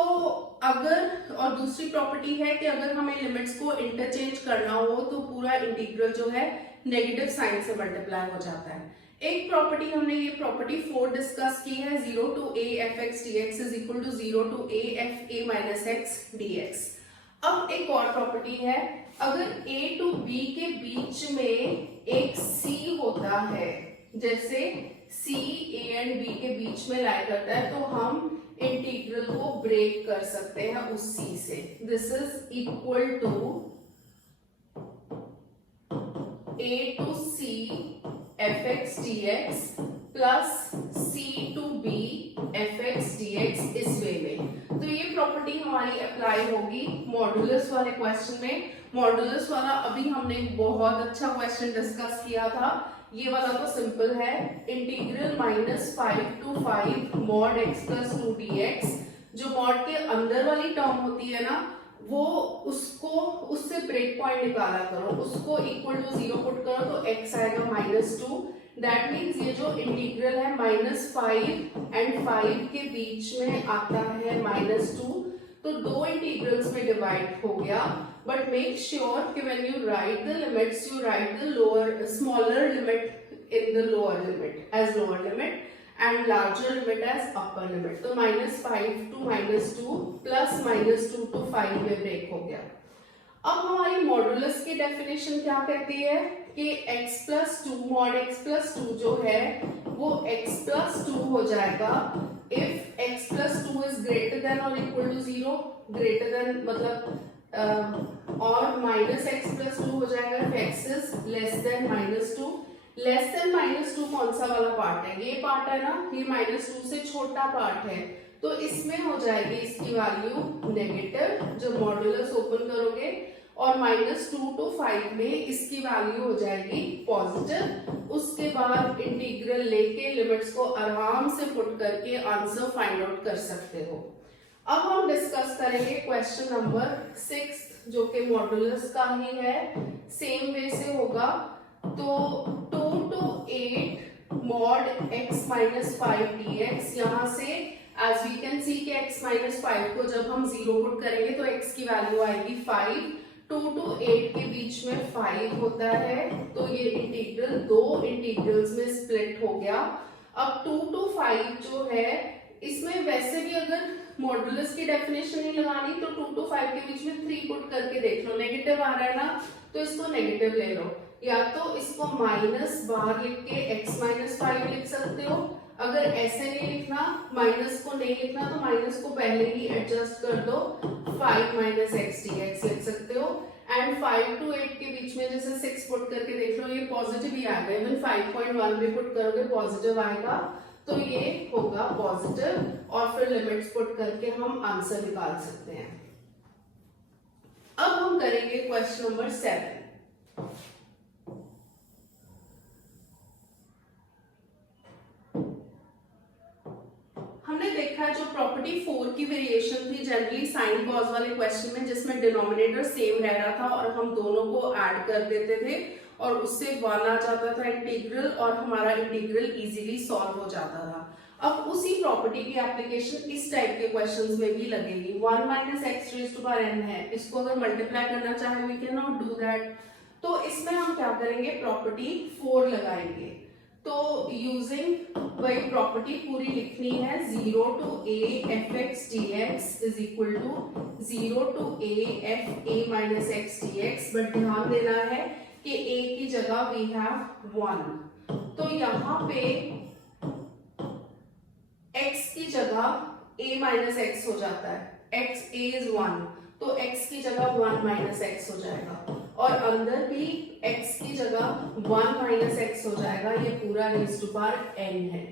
अगर, और दूसरी प्रॉपर्टी है कि अगर हमें लिमिट्स को इंटरचेंज करना हो तो पूरा इंटीग्रल जो है नेगेटिव साइन से मल्टीप्लाई हो जाता है। एक प्रॉपर्टी हमने ये प्रॉपर्टी 4 डिस्कस की है, 0 to a fx dx is equal to 0 to a f a minus x dx। अब एक और प्रॉपर्टी है, अगर a to b के बीच में एक c होता है, जैसे c a एंड b के बीच में लाई करता है, तो हम इंटीग्रल को ब्रेक कर सकते हैं उस c से। This is equal to a to c fx dx plus c to b fx dx इस वे में। तो ये प्रॉपर्टी हमारी अप्लाई होगी मॉडुलस वाले क्वेश्चन में। मॉडुलस वाला अभी हमने बहुत अच्छा क्वेश्चन डिस्कस किया था, ये वाला तो सिंपल है, integral -5 to 5 mod x plus 2 dx। जो मॉड के अंदर वाली टर्म होती है ना, वो उससे ब्रेक पॉइंट निकाला करो, उसको इक्वल टू 0 पुट करो तो x आएगा -2। दैट मीन्स ये जो इंटीग्रल है -5 एंड 5 के बीच में आता है -2, तो दो इंटीग्रल्स में डिवाइड हो गया। बट मेक श्योर कि when you write the limits, you write the lower smaller limit in the lower limit as lower limit and larger limit as upper limit। तो -5 to -2 प्लस -2 to 5 में break हो गया। अब हमारी modulus की definition क्या कहती है कि x plus 2 mod x plus 2 जो है वो x plus 2 हो जाएगा if x plus 2 is greater than or equal to 0, greater than मतलब और minus x plus 2 हो जाएगा if x is less than -2। Less than -2 कौन सा वाला पार्ट है, ये पार्ट है ना, ये -2 से छोटा पार्ट है, तो इसमें हो जाएगी इसकी वैल्यू नेगेटिव जब मॉडुलस ओपन करोगे, और -2 to 5 में इसकी वैल्यू हो जाएगी पॉजिटिव। उसके बाद इंटीग्रल लेके लिमिट्स को आराम से पुट करके आंसर फाइंड आउट कर सकते हो। अब हम डिस्कस करेंगे क्वेश्चन नंबर 6 जो कि मॉडुलस का ही है, सेम वे से होगा। तो 2 to 8 mod x minus 5 dx, यहाँ से as we can see कि x minus 5 को जब हम 0 पुट करेंगे तो x की वैल्यू आएगी 5, 2 to 8 के बीच में 5 होता है, तो ये इंटीग्रल दो इंटीग्रल्स में स्प्लिट हो गया। अब 2 to 5 जो है इसमें वैसे भी अगर मॉडुलस की डेफिनेशन नहीं लगानी तो 2 to 5 के बीच में 3 पुट करके देख लो, नेगेटिव आ रहा है ना तो इसको नेगेटिव ले लो, या तो इसको माइनस बाहर लिख के x माइनस 5 लिख सकते हो। अगर ऐसे नहीं लिखना, माइनस को नहीं लिखना, तो माइनस को पहले ही एडजस्ट कर दो, 5 माइनस एक्स डी एक्स लिख सकते हो। एंड 5 to 8 के बीच में जैसे 6 पुट करके देख लो, ये पॉजिटिव ही आएगा, इवन 5.1 भी पुट करोगे पॉजिटिव आएगा, तो ये होगा पॉजिटिव। और फिर लिमिट्स पुट करके हम आंसर निकाल सकते हैं। अब हम करेंगे क्वेश्चन नंबर 7। हमने देखा जो प्रॉपर्टी 4 की वेरिएशन थी जनरली साइन कॉज वाले क्वेश्चन में, जिसमें डिनोमिनेटर सेम रह रहा था और हम दोनों को ऐड कर देते थे और उससे 1 आ जाता था इंटीग्रल और हमारा इंटीग्रल इजीली सॉल्व हो जाता था। अब उसी प्रॉपर्टी की एप्लीकेशन इस टाइप के क्वेश्चंस में भी लगेगी। 1 minus x raise to power n है, इसको अगर मल्टीप्लाई करना चाहे we can not do that. तो इसमें हम क्या करेंगे, प्रॉपर्टी 4 लगाएंगे। तो यूजिंग वही प्रॉपर्टी पूरी लिखनी है, 0 to a f x dx is equal to 0 to a f a minus x dx। But ध्यान देना है कि a की जगह we have 1, तो यहाँ पे x की जगह a माइनस x हो जाता है, x a is 1, तो x की जगह 1 माइनस x हो जाएगा, और अंदर भी x की जगह 1 माइनस x हो जाएगा, ये पूरा रेज़ टू पावर n है।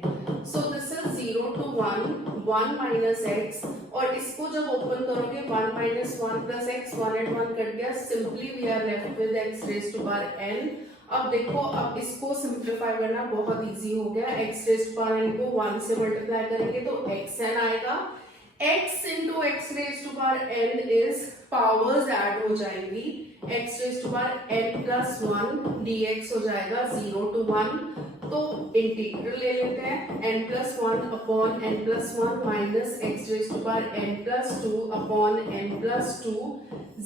So this is 0 to 1 1 minus x, और इसको जब ओपन करोगे 1 minus 1 plus x, 1 and 1 cut गया, simply we are left with x raise to power n। अब देखो, अब इसको सिंप्लीफाई करना बहुत इजी हो गया, x raise to power n को 1 से मल्टीप्लाई करेंगे तो xn आएगा, x into x raise to power n is powers add हो जाएंगी, x raise to power n plus 1 dx हो जाएगा 0 to 1। तो इंटीग्रल ले लेते हैं, n plus 1 upon n plus 1 minus x raise to power n plus 2 upon n plus 2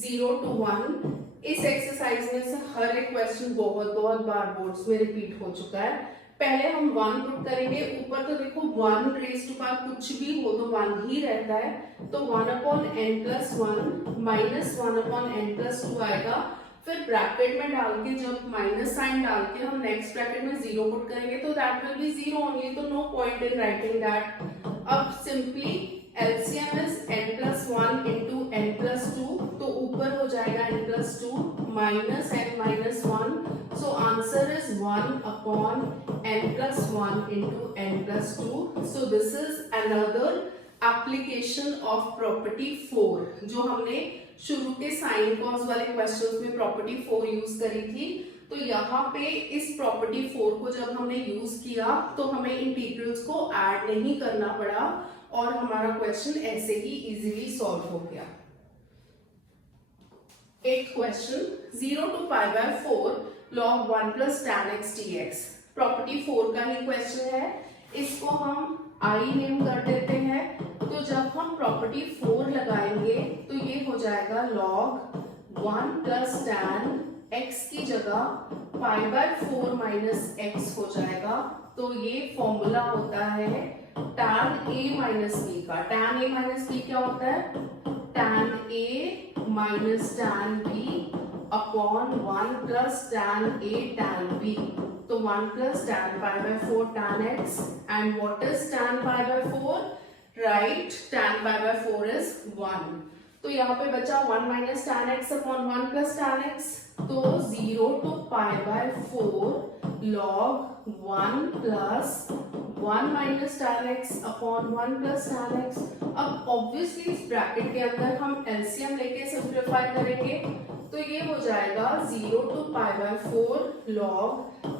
0 to 1। इस exercise में से हर एक क्वेश्चन बहुत बार बोर्ड्स में रिपीट हो चुका है। पहले हम 1 पुट करेंगे, ऊपर तो देखो 1 रेज़ टू पावर कुछ भी हो तो 1 ही रहता है, तो 1 upon n plus 1 minus 1 upon n plus 2 आएगा। फिर ब्रैकेट में डाल के जब माइनस साइन डाल के हम नेक्स्ट ब्रैकेट में 0 पुट करेंगे तो दैट विल बी 0 ओनली, तो no point in writing that. अब simply LCM is n plus 1 into n plus 2, तो ऊपर हो जाएगा n plus 2 minus n minus 1, so answer is 1 upon n plus 1 into n plus 2। So this is another application of property 4, जो हमने शुरू के sine cos वाले questions में प्रॉपर्टी 4 यूज करी थी। तो यहाँ पे इस प्रॉपर्टी 4 को जब हमने यूज किया तो हमें इंटीग्रल्स को ऐड नहीं करना पड़ा और हमारा क्वेश्चन ऐसे ही इजीली सॉल्व हो गया। एक question 0 to pi by 4 log 1 plus tan x dx, property 4 का ही क्वेश्चन है, इसको हम आई नेम कर देते हैं। तो जब हम प्रॉपर्टी 4 लगाएंगे तो ये हो जाएगा log 1 plus tan x की जगह pi by 4 minus x हो जाएगा। तो ये फॉर्मूला होता है tan a minus b का। tan a minus b क्या होता है, tan a minus tan b upon 1 plus tan a tan b। तो 1 plus tan pi by 4 tan x, and what is tan pi by 4? Right, tan pi by 4 is 1। तो यहाँ पे बचा 1 minus tan x upon 1 plus tan x, तो 0 to pi by 4 log 1 plus 1 minus tan x upon 1 plus tan x। अब obviously इस bracket के अंदर हम एलसीएम लेके सिंप्लीफाई करेंगे, तो ये हो जाएगा 0 to pi by 4 log,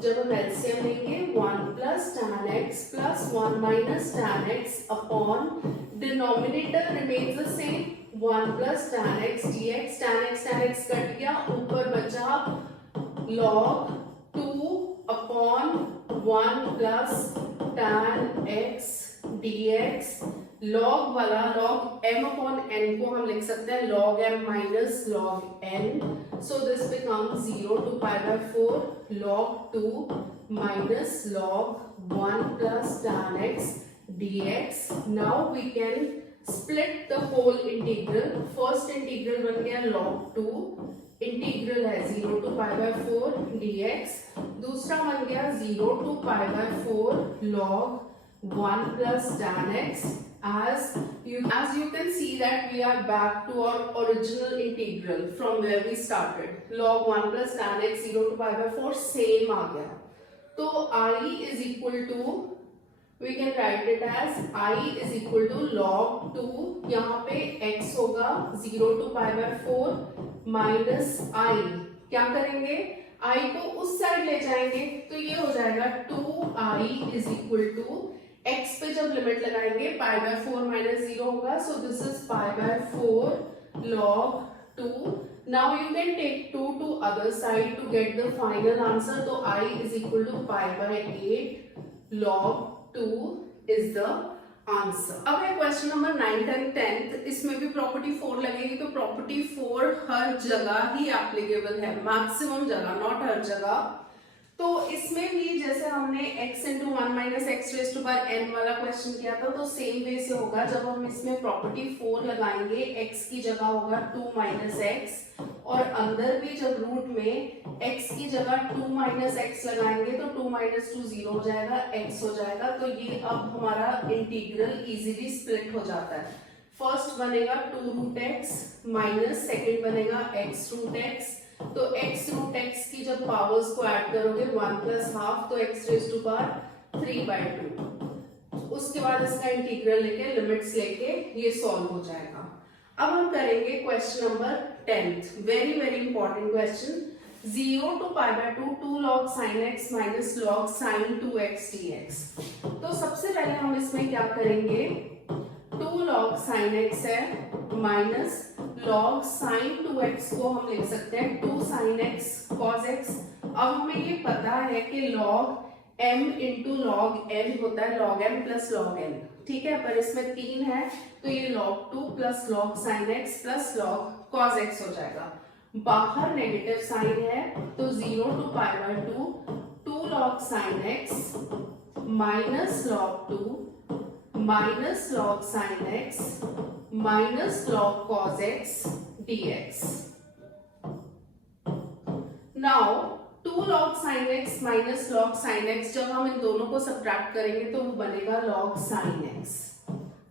जब हम एलसीएम लेंगे 1 plus tan x plus 1 minus tan x upon denominator remains the same 1 plus tan x dx, tan x cut गया, ऊपर बचा log 2 upon 1 plus tan x dx log वाला log m upon n को हम लिख सकते हैं log m minus log n, so this becomes 0 to pi by 4 log 2 minus log 1 plus tan x dx. Now we can split the whole integral. First integral बन गया log 2, integral है 0 to pi by 4 dx. दूसरा बन गया 0 to pi by 4 log 1 plus tan x. As you can see that we are back to our original integral from where we started. Log 1 plus tan x 0 to pi by 4 same आ गया. तो I is equal to, we can write it as I is equal to log 2, यहाँ पे x होगा 0 to pi by 4 minus I. क्या करेंगे? I को उस side ले जाएंगे तो ये हो जाएगा 2I is equal to x पे जब लिमिट लगाएंगे pi by 4 minus 0 होगा, so this is pi by 4 log 2. Now you can take 2 to other side to get the final answer. So I is equal to pi by 8 log 2 is the answer. अब है question number 9th and 10th. इसमें भी property 4 लगेगी, तो property 4 हर जगह ही applicable है, मैक्सिमम जगह, नॉट हर जगह. तो इसमें भी जैसे हमने x into 1 minus x raise to power n वाला क्वेश्चन किया था, तो सेम वे से होगा. जब हम इसमें प्रॉपर्टी 4 लगाएंगे x की जगह होगा 2 माइनस एक्स, और अंदर भी जब रूट में x की जगह 2 माइनस एक्स लगाएंगे तो 2 माइनस 2 0 हो जाएगा, x हो जाएगा. तो ये अब हमारा इंटीग्रल इजीली स्प्लिट हो जाता है. फर्स्ट बनेगा 2 रूट एक्स माइनस सेकेंड बनेगा x रूट एक्स. तो x रूट x की जब पावर्स को ऐड करोगे 1 प्लस हाफ, तो x रेज टू पावर 3/2. उसके बाद इसका इंटीग्रल लेके लिमिट्स लेके ये सॉल्व हो जाएगा. अब हम करेंगे question number 10th. Very very important question. 0 to pi by 2 2 log sin x minus log sin 2x dx. तो सबसे पहले हम इसमें क्या करेंगे, 2 log sin x है माइनस log sin 2x को हम लिख सकते हैं 2 sin x cos x. अब हमें ये पता है कि log m into log n होता है log m plus log n, ठीक है. पर इसमें 3 है तो ये log 2 plus log sin x plus log cos x हो जाएगा. बाहर नेगेटिव साइन है तो 0 to pi by 2 2 log sin x minus log 2 minus log sin x minus log cos x dx. Now 2 log sin x minus log sin x, जब हम इन दोनों को subtract करेंगे तो वो बनेगा log sin x.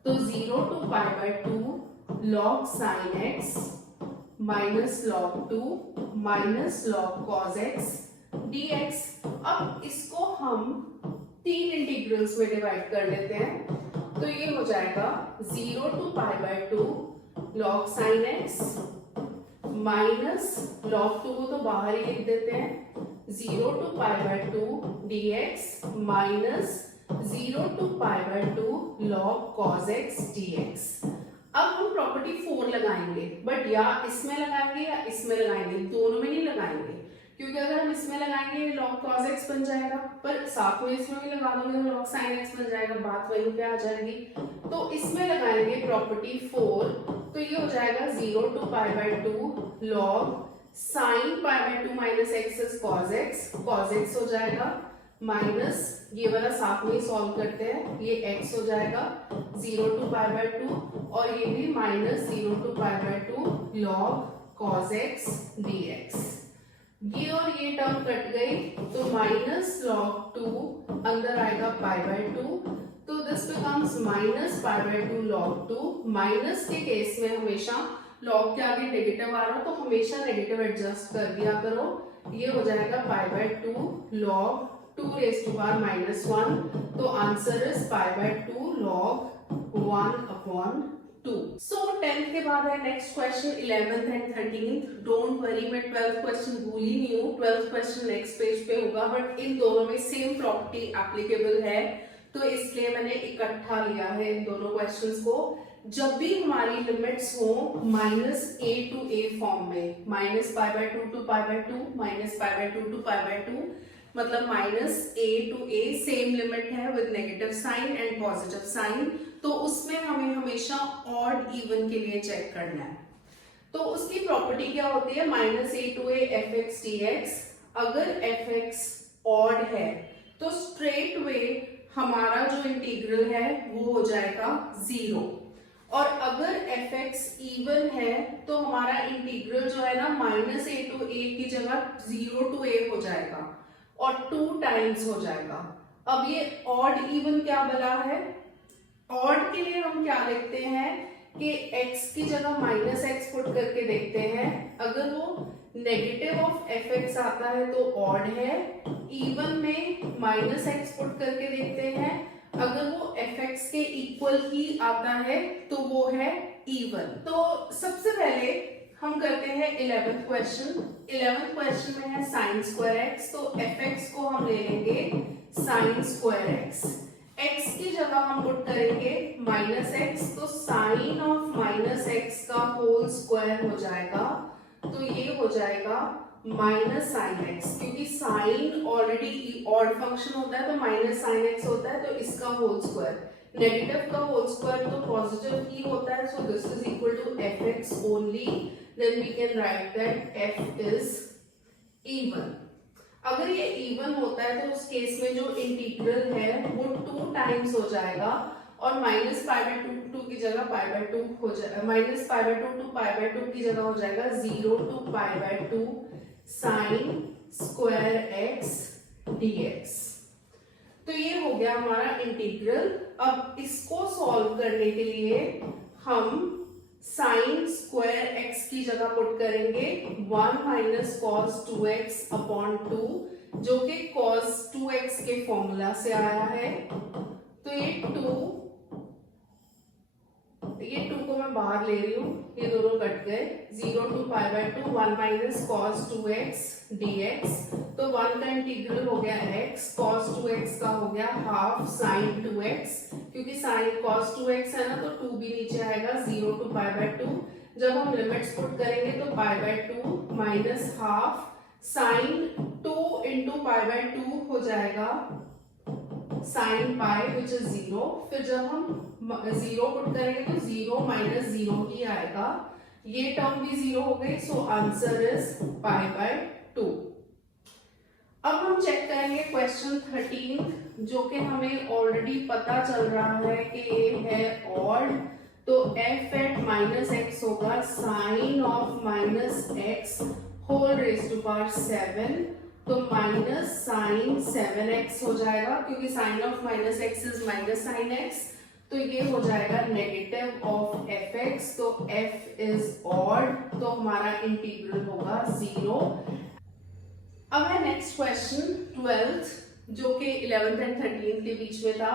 तो 0 to pi by 2 log sin x minus log 2 minus log cos x dx. अब इसको हम 3 इंटीग्रल्स में डिवाइड कर लेते हैं, तो ये हो जाएगा 0 to pi by 2 log sin x minus log 2 को तो बाहर ही लिख देते हैं 0 to pi by 2 dx minus 0 to pi by 2 log cos x dx. अब हम प्रॉपर्टी 4 लगाएंगे, बट या इसमें लगाएंगे या इसमें लगाएंगे, दोनों में नहीं लगाएंगे, क्योंकि अगर हम इसमें लगाएंगे log cos x बन जाएगा, पर साथ में इसमें भी लगा दोगे तो log sin x बन जाएगा, बात वहीं पे आ जाएगी. तो इसमें लगाएंगे प्रॉपर्टी 4, तो ये हो जाएगा 0 to pi by 2 log sin pi by 2 minus x is cos x हो जाएगा, माइनस ये वाला साथ में ही सॉल्व करते हैं, ये x हो जाएगा 0 to pi by 2, और ये भी minus 0 to pi by 2 log cos x dx. ये और ये टर्म कट गई तो माइनस log 2 अंदर आएगा pi by 2, तो this becomes minus pi by 2 log 2. Minus के केस में हमेशा log के आगे नेगेटिव आ रहा तो हमेशा नेगेटिव एडजस्ट कर दिया करो. ये हो जाएगा pi by 2 log 2 raised to power minus 1. तो answer is pi by 2 log 1 upon 2. So 10th के बाद है next question 11th and 13th. Don't worry, मैं 12th क्वेश्चन भूल ही नहीं हूँ. 12th क्वेश्चन नेक्स्ट पेज पे होगा, बट इन दोनों में सेम प्रॉपर्टी एप्लीकेबल है, तो इसलिए मैंने इकट्ठा लिया है इन दोनों क्वेश्चंस को. जब भी हमारी लिमिट्स हो minus a to a form में, minus pi by 2 to pi by 2 minus pi by 2 to pi by 2, मतलब minus a to a same limit है with negative sign and positive sign, तो उसमें हमें हमेशा ऑड इवन के लिए check करना है। तो उसकी प्रॉपर्टी क्या होती है, -a f x D x. अगर एफ एक्स ऑड है तो स्ट्रेट वे हमारा जो इंटीग्रल है वो हो जाएगा 0, और अगर एफ एक्स इवन है तो हमारा इंटीग्रल जो है ना -a की जगह 0 to a हो जाएगा और 2 टाइम्स हो जाएगा। अब ये ऑड इवन क्या बना है, ऑड के लिए हम क्या लिखते हैं कि x की जगह -x पुट करके देखते हैं। अगर वो नेगेटिव ऑफ एफ एक्स आता है तो ऑड है, इवन में -x पुट करके देखते हैं। अगर वो एफ एक्स के इक्वल ही आता है तो वो है इवन। तो सबसे पहले हम करते हैं 11th क्वेश्चन। 11th क्वेश्चन में है साइन स्क्वायर एक्स, तो एफ एक्स को हम ले लेंगे साइन स्क्वायर एक्स। x की जगह हम पुट करेंगे -x, तो साइन ऑफ -x का होल स्क्वायर हो जाएगा, तो ये हो जाएगा -sin x, क्योंकि साइन ऑलरेडी ऑड फंक्शन होता है तो -sin x होता है, तो इसका होल स्क्वायर। नेगेटिव का होल स्क्वायर तो पॉजिटिव ही होता है, so this is equal to f x only, then we can write that f is even. अगर ये इवन होता है तो उस केस में जो इंटीग्रल है वो 2 टाइम्स हो जाएगा, और -π/2 की जगह π/2 हो जाएगा, -π/2 to π/2 की जगह हो जाएगा 0 to π/2 sin square x dx। तो ये हो गया हमारा इंटीग्रल। अब इसको सॉल्व करने के लिए हम साइन स्क्वायर x की जगह पुट करेंगे 1 - cos 2x अपॉन 2, जो कि cos 2x के फॉर्मूला से आया है। तो ये 2 को मैं बाहर ले रही हूँ, ये दोनों कट गए। 0 to π/2 1 - cos 2x dx, तो 1 का इंटीग्रल हो गया x, cos 2x का हो गया हाफ sin 2x, क्योंकि sin cos 2x है ना तो 2 भी नीचे आएगा 0 to π/2। जब हम लिमिट्स पुट करेंगे तो π/2 माइनस हाफ sin 2 into π/2 हो जाएगा sin पाई विच इज 0। फिर जब हम 0 पुट करेंगे तो 0 - 0 ही आएगा, ये टर्म भी 0 हो गई, सो आंसर इज π/2। अब हम चेक करेंगे क्वेश्चन 13, जो कि हमें ऑलरेडी पता चल रहा है कि ये है ऑड, तो f एट -x होगा sine of -x whole raise to power 7, तो माइनस साइन 7x हो जाएगा, क्योंकि sine of -x is -sin x, तो ये हो जाएगा नेगेटिव ऑफ fx, तो f इज ऑड, तो हमारा इंटीग्रल होगा 0। अब है नेक्स्ट क्वेश्चन 12th, जो कि 11th एंड 13th के बीच में था।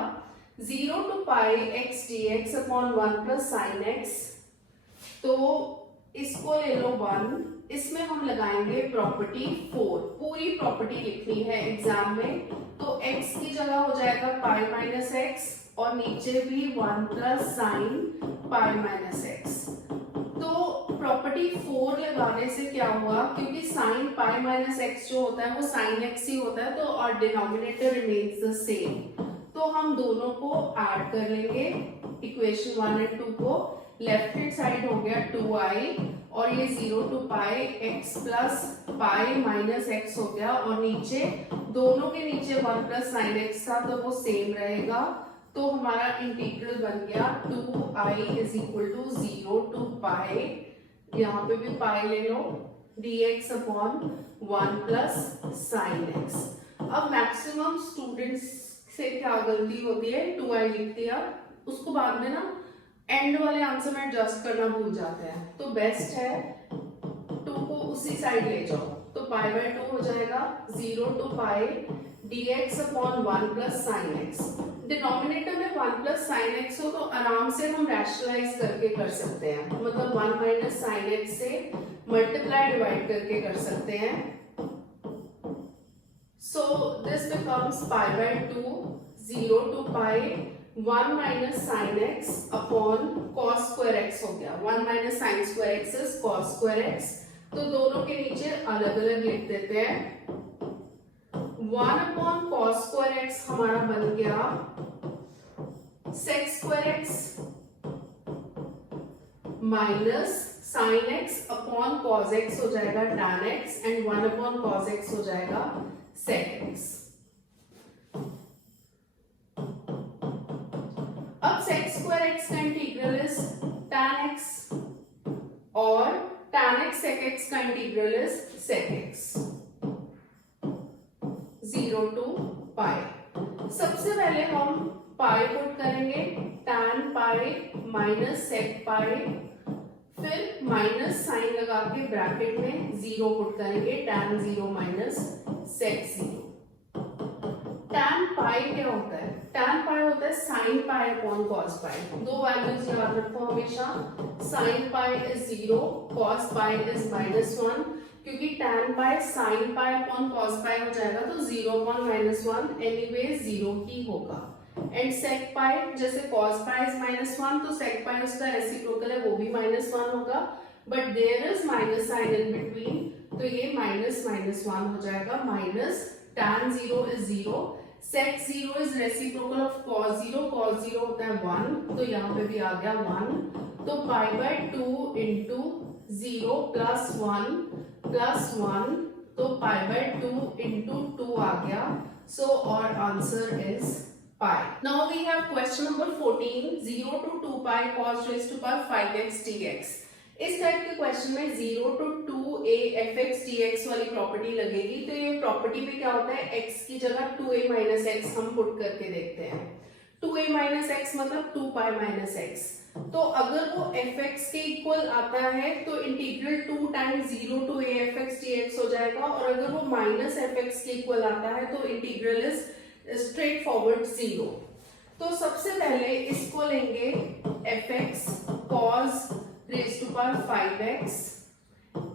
0 to pi x dx upon 1 plus sine x, तो इसको ले लो 1, इसमें हम लगाएंगे प्रॉपर्टी 4। पूरी प्रॉपर्टी लिखनी है एग्जाम में, तो x की जगह हो जाएगा पाई माइनस x, और नीचे भी 1 plus sine pi minus x। तो प्रॉपर्टी 4 लगाने से क्या हुआ, क्योंकि साइन पाई माइनस x जो होता है वो साइन x ही होता है, तो और डिनोमिनेटर रिमेन्स द सेम, तो हम दोनों को ऐड कर लेंगे इक्वेशन 1 एंड 2 को। लेफ्ट हैंड साइड हो गया 2i, और ये 0 to pi x plus pi minus x हो गया, और नीचे दोनों के नीचे 1 प्लस साइन x था, तो वो सेम रहेगा, तो हमारा इंटीग्रल बन गया 2i is equal to 0 to pi, यहाँ पे भी पाई ले लो, dx upon 1 plus sine x। अब मैक्सिमम स्टूडेंट्स से क्या गलती होती है, 2i लिख दिया, उसको बाद में ना एंड वाले आंसर में एडजस्ट करना भूल जाते हैं, तो बेस्ट है 2 को उसी साइड ले जाओ, तो π/2 हो जाएगा 0 to pi dx upon 1 plus sine x। Denominator में 1 प्लस साइन x हो तो आराम से हम रैशनलाइज करके कर सकते हैं, मतलब 1 माइनस साइन x से मल्टीप्लाई डिवाइड करके कर सकते हैं। So this becomes π/2 0 to pi 1 minus sine x upon cos square x हो गया, 1 minus sine square x is cos square x, तो दोनों के नीचे अलग अलग लिख देते हैं। 1 अपॉन cos स्क्वायर x हमारा बन गया sec square x minus sine x upon cos x हो जाएगा tan x and 1 upon cos x हो जाएगा sec x। अब sec square x का इंटीग्रल इज tan x और tan x sec x का integral is sec x 0 to पाई। सबसे पहले हम पाई पुट करेंगे, tan पाई माइनस sec पाई, फिर माइनस साइन लगा के ब्रैकेट में 0 पुट करेंगे, tan 0 माइनस sec 0। tan पाई क्या होता है? tan पाई होता है sin पाई अपॉन cos पाई। दो वैल्यूज याद रखो हमेशा, sin pi is 0, cos pi is -1, क्योंकि tan पाई sin पाई अपॉन cos पाई हो जाएगा तो 0 अपॉन -1 एनीवे 0 ही होगा। एंड sec पाई जैसे cos पाई इज -1 तो sec पाई उसका रेसिप्रोकल है, वो भी -1 होगा, but there is minus sign in between तो ये -1 हो जाएगा, minus tan 0 is 0, sec 0 is reciprocal of cos 0 होता है 1 तो यहाँ पे भी आ गया 1, तो पाई बाय 2 इंटू 0 प्लस 1 तो पाई बाय 2 इंटू 2 आ गया। सो और answer is pi. Now we have question number 14, 0 to 2 pi cos raised to power 5x dx। इस टाइप के क्वेश्चन में 0 to 2a fx dx वाली प्रॉपर्टी लगेगी, तो ये प्रॉपर्टी में क्या होता है, x की जगह 2a minus x हम पुट करके देखते हैं। 2a minus x मतलब 2 pi minus x, तो अगर वो fx के इक्वल आता है तो integral 2 times 0 to a fx dx हो जाएगा, और अगर वो माइनस fx के इक्वल आता है तो इंटीग्रल इज स्ट्रेट फॉरवर्ड 0। तो सबसे पहले इसको लेंगे fx cos raise to power 5x,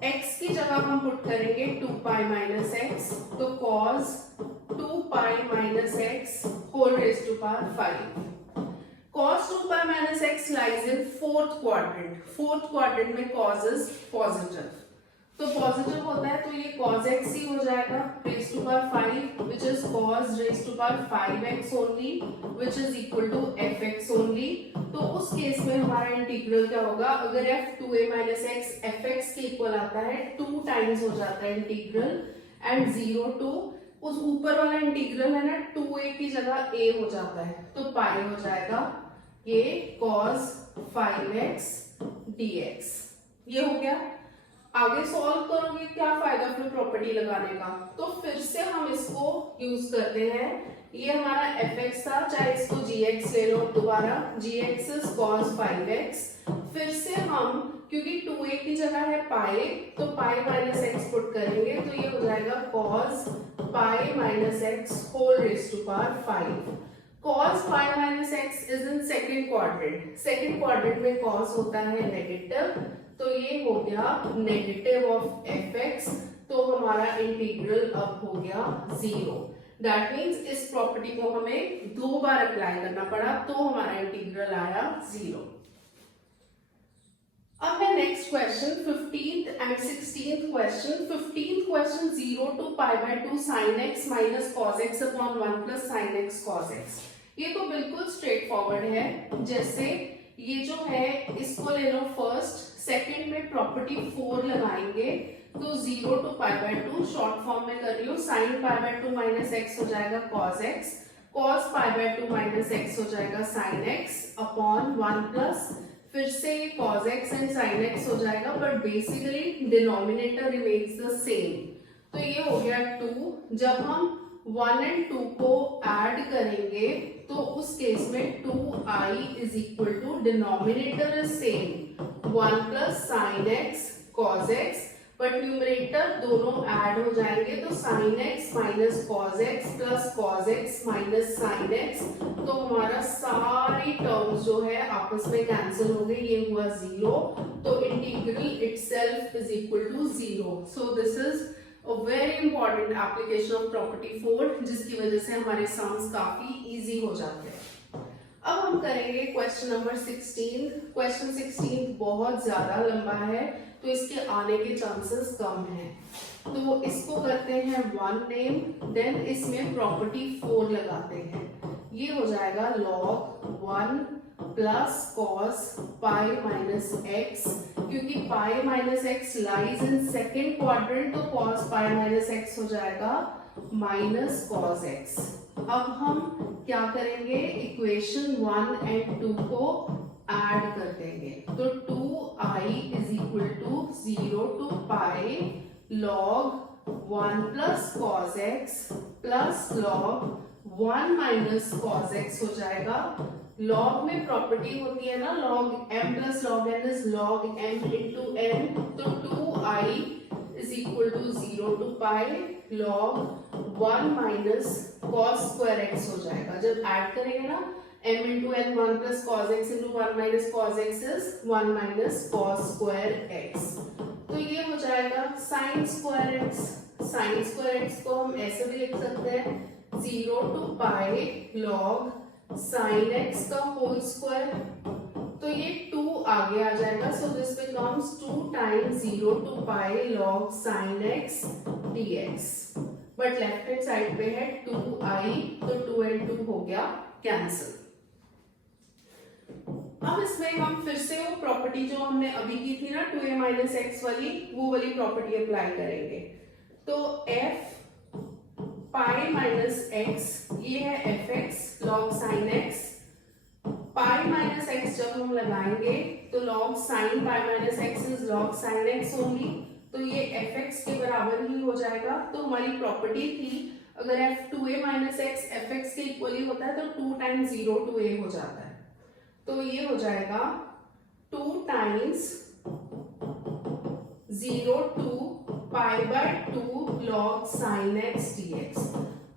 x की जगह हम पुट करेंगे 2 pi minus x, तो cos 2 pi minus x whole raise to power 5। cos 2 pi minus x lies in fourth quadrant में cos is positive, तो पॉजिटिव होता है तो ये cos x ही हो जाएगा raise to power 5 which is cos raise to power 5x only which is equal to fx only। तो उस केस में हमारा इंटीग्रल क्या होगा, अगर f 2a minus x fx के इक्वल आता है 2 टाइम्स हो जाता है इंटीग्रल, एंड 0 to उस ऊपर वाला इंटीग्रल है ना 2a की जगह a हो जाता है तो पाई हो जाएगा ये cos 5x dx। ये हो गया। आगे सॉल्व करोगे क्या फायदा फिर प्रॉपर्टी लगाने का, तो फिर से हम इसको यूज करते हैं। ये हमारा fx था, चाहे इसको gx ले लो दोबारा, gx is cos 5x, फिर से हम क्योंकि 2a की जगह है पाई तो पाई माइनस x पुट करेंगे तो ये हो जाएगा cos pi minus x whole raise to power 5। cos pi minus x is in second quadrant में cos होता है नेगेटिव, तो ये हो गया नेगेटिव ऑफ fx, तो हमारा इंटीग्रल अब हो गया 0। दैट मींस इस प्रॉपर्टी को हमें 2 बार अप्लाई करना पड़ा तो हमारा इंटीग्रल आया 0। अब है next question 15th and 16th question. 15th question 0 to pi by 2 sin x minus cos x upon 1 plus sin x cos x। ये तो बिल्कुल स्ट्रेट फॉरवर्ड है, जैसे ये जो है इसको ले लो फर्स्ट, सेकंड में प्रॉपर्टी 4 लगाएंगे तो 0 to pi by 2 short form में कर रही हूँ, sin pi by 2 minus x हो जाएगा cos x, cos pi by 2 minus x हो जाएगा sin x अपॉन 1 प्लस फिर से ये cos x and sin x हो जाएगा, but basically denominator remains the same, तो ये हो गया 2। जब हम 1 एंड 2 को ऐड करेंगे तो उस केस में 2i is equal to denominator is same 1 plus sin x cos x, but numerator दोनों ऐड हो जाएंगे तो sin x minus cos x plus cos x minus sin x, तो हमारा सारी टर्म्स जो है आपस में कैंसिल हो गई, ये हुआ 0, तो integral itself is equal to 0। So this is a very important application of property 4, जिसकी वजह से हमारे सम्स काफी इजी हो जाते हैं। अब हम करेंगे क्वेश्चन नंबर 16। क्वेश्चन 16 बहुत ज्यादा लंबा है तो इसके आने के चांसेस कम हैं, तो इसको करते हैं 1 नेम, देन इसमें प्रॉपर्टी 4 लगाते हैं। ये हो जाएगा log 1 plus cos pi minus x, क्योंकि pi minus x lies in second quadrant, तो cos पाई माइनस एक्स हो जाएगा माइनस cos एक्स। अब हम क्या करेंगे, इक्वेशन 1 एंड 2 को ऐड कर देंगे, तो 2i is equal to 0 to pi log 1 plus cos x plus log 1 minus cos x हो जाएगा। log में प्रॉपर्टी होती है ना, log m plus log n is log m into n, तो 2i is equal to 0 to pi log 1 minus cos square x हो जाएगा। जब ऐड करेंगे ना m into n 1 plus cos x into 1 minus cos x is 1 minus cos square x, तो ये हो जाएगा sin square x। sin square x को हम ऐसे भी लिख सकते हैं 0 to pi log sin x का होल स्क्वायर, तो ये 2 आगे आ जाएगा, so this becomes 2 times 0 to pi log sin x dx, but left hand side पे है 2i, तो 2 and 2 हो गया कैंसिल। अब इसमें हम फिर से वो प्रॉपर्टी जो हमने अभी की थी ना 2a माइनस एक्स वाली, वो वाली प्रॉपर्टी अप्लाई करेंगे, तो f पाई माइनस एक्स, ये है F x log sine x, पाई माइनस एक्स जब हम लगाएंगे तो log sine pi minus x is log sine x only, तो ये एफ एक्स के बराबर ही हो जाएगा। तो हमारी प्रॉपर्टी थी अगर F 2a minus x F x के इक्वली होता है तो 2 टाइम्स 0 टू a हो जाता है, तो ये हो जाएगा 2 times 0 to pi by 2 log sin x dx।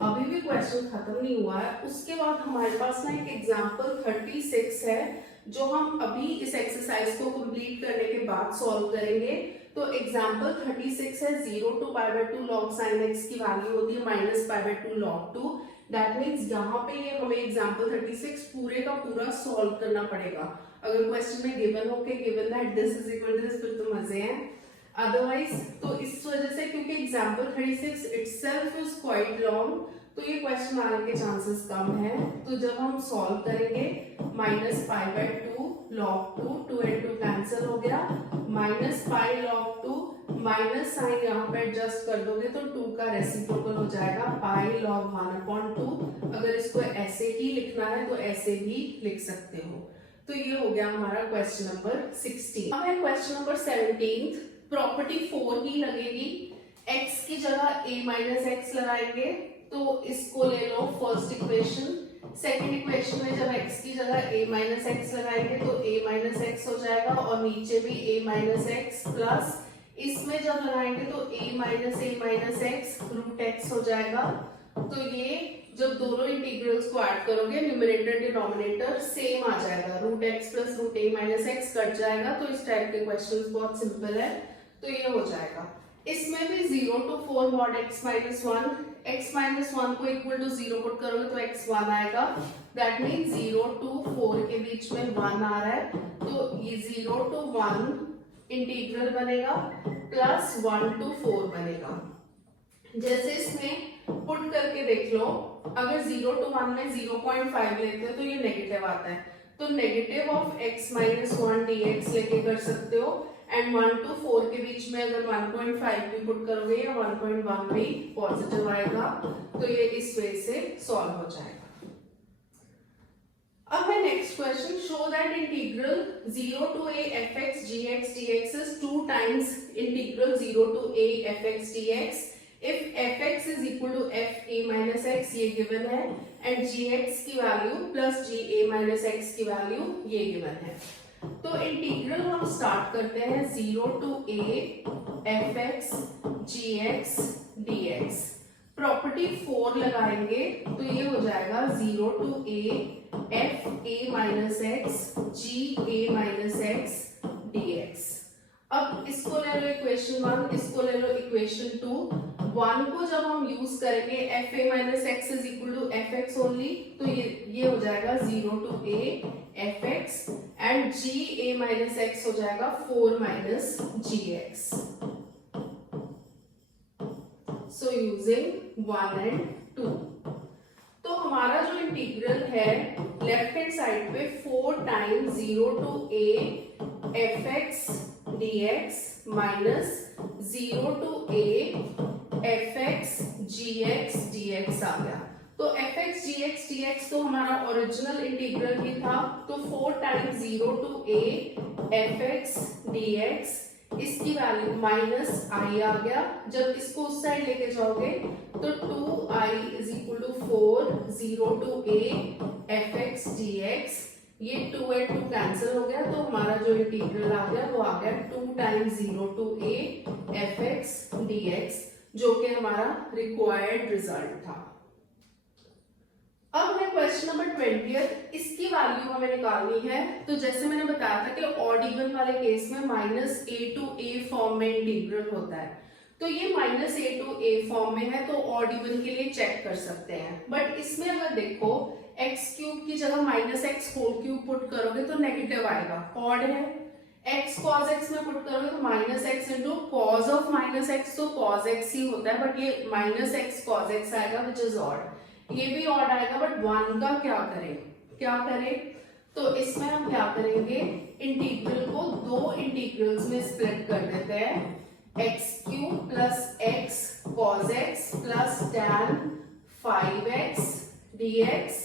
अभी भी क्वेश्चन खत्म नहीं हुआ है, उसके बाद हमारे पास ना एक एग्जांपल 36 है जो हम अभी इस एक्सरसाइज को कंप्लीट करने के बाद सॉल्व करेंगे। तो एग्जांपल 36 है 0 to pi by 2 log sin x की वैल्यू होती है minus pi by 2 log 2, that means यहाँ पे ये हमें एग्जांपल 36 पूरे का पूरा सॉल्व करना पड़ेगा। अगर क्वेश्चन में गिवन हो के given that this is equal to this, फिर तो मजे हैं, अदरवाइज तो इस वजह से क्योंकि example 36 itself is quite long, तो ये क्वेश्चन आने के चांसेस कम है। तो जब हम सॉल्व करेंगे minus pi by 2 log 2, 2 and 2 cancel हो गया, minus pi log 2, minus sign यहाँ पे एडजस्ट कर दोगे तो 2 का रेसिप्रोकल हो जाएगा पाई log 1/2। अगर इसको ऐसे ही लिखना है तो ऐसे भी लिख सकते हो। तो ये हो गया हमारा क्वेश्चन नंबर 16। अब है क्वेश्चन नंबर 17। प्रॉपर्टी 4 ही लगेगी, x की जगह a माइनस एक्स लगाएंगे, तो इसको ले लो फर्स्ट इक्वेशन। सेकंड इक्वेशन में जब x की जगह a माइनस एक्स लगाएंगे तो a माइनस एक्स हो जाएगा, और नीचे भी a माइनस एक्स प्लस इसमें जब लगाएंगे तो a minus x root x हो जाएगा। तो ये जब दोनों इंटीग्रल्स को ऐड करोगे न्यूमरेटर डिनोमिनेटर सेम आ जाएगा, root x plus root a minus x cut जाएगा। तो इस टाइप के क्वेश्चंस बहुत सिंपल है, तो ये हो जाएगा। इसमें भी 0 टू 4 मॉड x माइनस 1 को इक्वल टू 0 पुट करोगे तो x 1 आएगा, दैट मीन्स 0 टू 4 के बीच में 1 आ रहा है, तो ये 0 टू 1 इंटीग्रल बनेगा प्लस 1 टू 4 बनेगा। जैसे इसमें पुट करके देख लो, अगर 0 टू 1 में 0.5 लेते हो तो ये नेगेटिव आता है, तो negative of x minus 1 dx लेके कर सकते हो, एंड 1 टू 4 के बीच में अगर 1.5 भी पुट करोगे या 1.1 भी पॉजिटिव आएगा, तो ये इस वे से सॉल्व हो जाएगा। अब है next question, show that integral 0 to a fx gx dx is 2 times integral 0 to a fx dx if fx is equal to f a minus x, ये गिवन है, एंड gx की value plus g a minus x की value ये गिवन है। तो integral हम स्टार्ट करते हैं 0 to a fx gx dx, property 4 लगाएंगे तो ये हो जाएगा 0 to a f a minus x g a minus x dx। अब इसको ले लो इक्वेशन 1, इसको ले लो इक्वेशन 2। 1 को जब हम यूज करेंगे f a minus x is equal to f x only, तो ये हो जाएगा 0 to a f x, and g a minus x हो जाएगा 4 minus g x. So using 1 and 2, तो हमारा जो इंटीग्रल है लेफ्ट हैंड साइड पे 4 times 0 to a fx dx minus 0 to a fx gx dx आ गया। तो fx gx dx तो हमारा ओरिजिनल इंटीग्रल ही था, तो 4 times 0 to a fx dx, इसकी वैल्यू माइनस i आ गया। जब इसको उस साइड लेके जाओगे तो 2i is equal to 4 0 to a fx dx, ये 2 और 2 कैंसिल हो गया, तो हमारा जो इंटीग्रल आ गया वो आ गया 2 times 0 to a fx dx, जो कि हमारा रिक्वायर्ड रिजल्ट था। अब है क्वेश्चन नंबर 20, इसकी वैल्यू हमें निकालनी है। तो जैसे मैंने बताया था कि ऑड इवन वाले केस में minus a to a form में इंटीग्रल होता है, तो ये minus a to a form में है, तो ऑड इवन के लिए चेक कर सकते हैं। बट इसमें अगर देखो x क्यूब की जगह minus x whole cube put करोगे तो नेगेटिव आएगा, ऑड है। x cos x में पुट करोगे तो minus x into cos of minus x, तो cos x ही होता है, बट ये माइनस एक्स cos x आएगा विच इज ऑड। ये भी ऑड आएगा, बट 1 का क्या करें, तो इसमें हम क्या करेंगे, इंटीग्रल को दो इंटीग्रल्स में स्प्लिट कर देते हैं। X cube plus x cos x plus tan 5x dx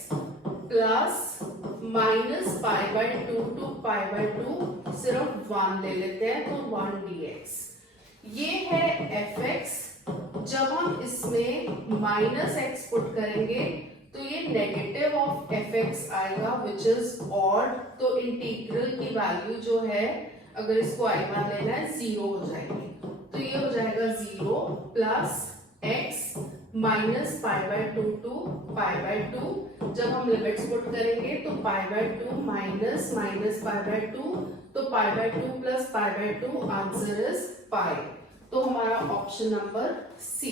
plus minus pi by 2 to pi by 2 सिर्फ 1 ले लेते हैं, तो 1 dx। ये है fx। जब हम इसमें माइनस एक्स पुट करेंगे तो ये नेगेटिव ऑफ fx आएगा विच इज ऑड, तो इंटीग्रल की वैल्यू जो है अगर इसको i1 लेना है 0 हो जाएगी, तो ये हो जाएगा 0 plus x minus pi by 2 to pi by 2। जब हम लिमिट्स पुट करेंगे तो pi by 2 minus minus pi by 2, तो pi by 2 plus pi by 2, answer is pi. तो हमारा ऑप्शन नंबर सी।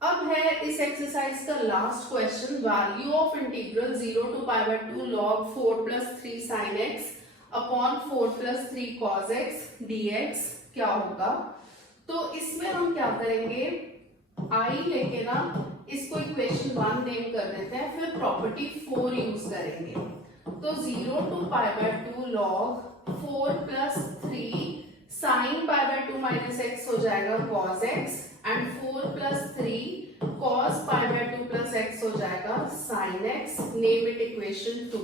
अब है इस एक्सरसाइज का last question, value of integral 0 to pi by 2 log 4 plus 3 sin x upon 4 plus 3 cos x dx क्या होगा। तो इसमें हम क्या करेंगे, i लेके ना इसको इक्वेशन 1 नेम कर देते हैं, फिर प्रॉपर्टी 4 यूज करेंगे। तो 0 to pi by 2 log 4 plus 3 sine pi by 2 minus x हो जाएगा cos x, and 4 plus 3 cos pi by 2 plus x हो जाएगा sin x। Name it equation 2।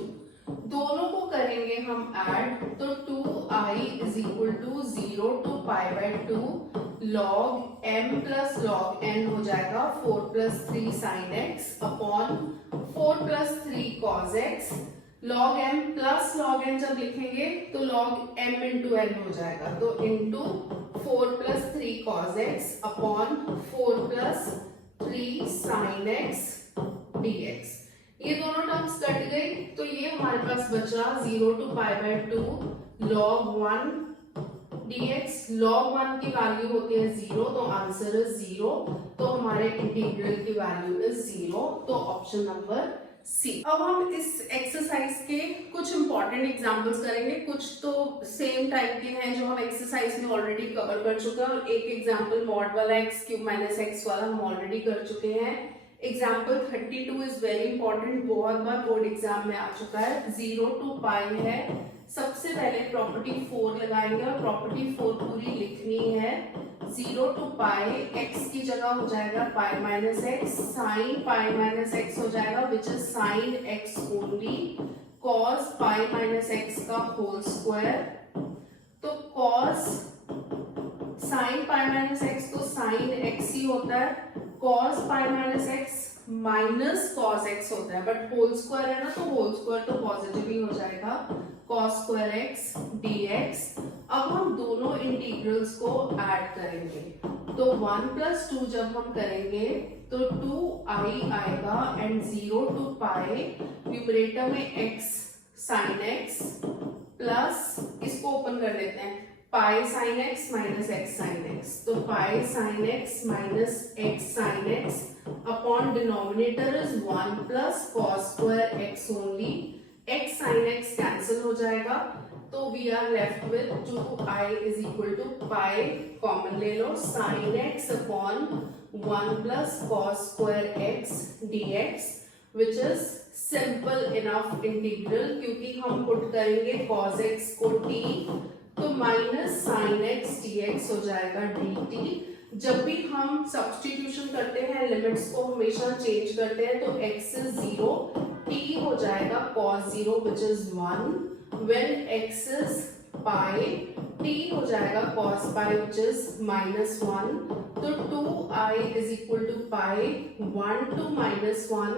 दोनों को करेंगे हम ऐड, तो 2i is equal to 0 to pi by 2 log m plus log n हो जाएगा 4 plus 3 sin x upon 4 plus 3 cos x। log m plus log n जब लिखेंगे तो log m इंटू n हो जाएगा, तो into 4 plus 3 cos x upon 4 plus 3 sin x dx। ये दोनों टर्म्स कट गई, तो ये हमारे पास बचा 0 to pi by 2 log 1 dx। log 1 की वैल्यू होती है 0, तो आंसर इज 0, तो हमारे इंटीग्रल की वैल्यू इज 0, तो ऑप्शन नंबर सी। अब हम इस एक्सरसाइज के कुछ इंपॉर्टेंट एग्जांपल्स करेंगे, कुछ तो सेम टाइप के हैं जो हम एक्सरसाइज में ऑलरेडी कवर कर चुके हैं, और एक एग्जांपल मॉड वाला एक्स क्यूब माइनस एक्स वाला हम ऑलरेडी कर चुके हैं। एग्जांपल 32 इज वेरी इंपॉर्टेंट, बहुत बार बोर्ड एग्जाम में आ चुका है। 0 टू पाई है, सबसे पहले प्रॉपर्टी 4 लगाएंगे और प्रॉपर्टी 4 पूरी लिखनी है। 0 टू पाई x की जगह हो जाएगा पाई minus x, sine pi minus x हो जाएगा which is sine x only, cos pi minus x का होल स्क्वायर, तो cos sine pi minus x तो साइन x ही होता है, cos pi minus x minus cos x होता है, but whole square है ना, तो होल स्क्वायर तो पॉजिटिव ही हो जाएगा, कॉस स्क्वायर एक्स dx। अब हम दोनों इंटीग्रल्स को ऐड करेंगे, तो 1 प्लस 2 जब हम करेंगे तो 2i आएगा, एंड 0 टू पाई न्यूमरेटर में x sin x प्लस, इसको ओपन कर लेते हैं, pi sin x minus x sin x, तो pi sin x minus x sin x upon denominator is 1 plus cos square x only, x sin x cancel हो जाएगा, तो we are left with 2i is equal to pi, common ले लो, sin x upon 1 plus cos square x dx which is simple enough integral, क्योंकि हम put करेंगे cos x को t तो माइनस sin x dx हो जाएगा dt। जब भी हम सब्स्टिट्यूशन करते हैं लिमिट्स को हमेशा चेंज करते हैं, तो x is 0, t हो जाएगा cos 0 which is 1, when x is pi t हो जाएगा cos pi which is -1, तो 2i is equal to pi 1 to -1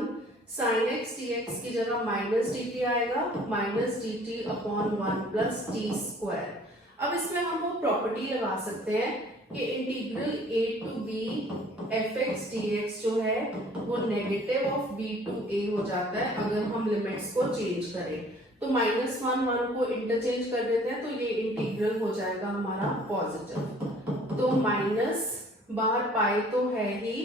sin x dx की जगह माइनस dt आएगा, minus dt upon 1 plus t square. अब इसमें हम वो प्रॉपर्टी लगा सकते हैं कि integral a to b fx dx जो है वो negative of b to a हो जाता है अगर हम लिमिट्स को चेंज करें। तो -1 को इंटरचेंज कर देते हैं तो ये इंटीग्रल हो जाएगा हमारा पॉजिटिव। तो माइनस बाहर पाई तो है ही,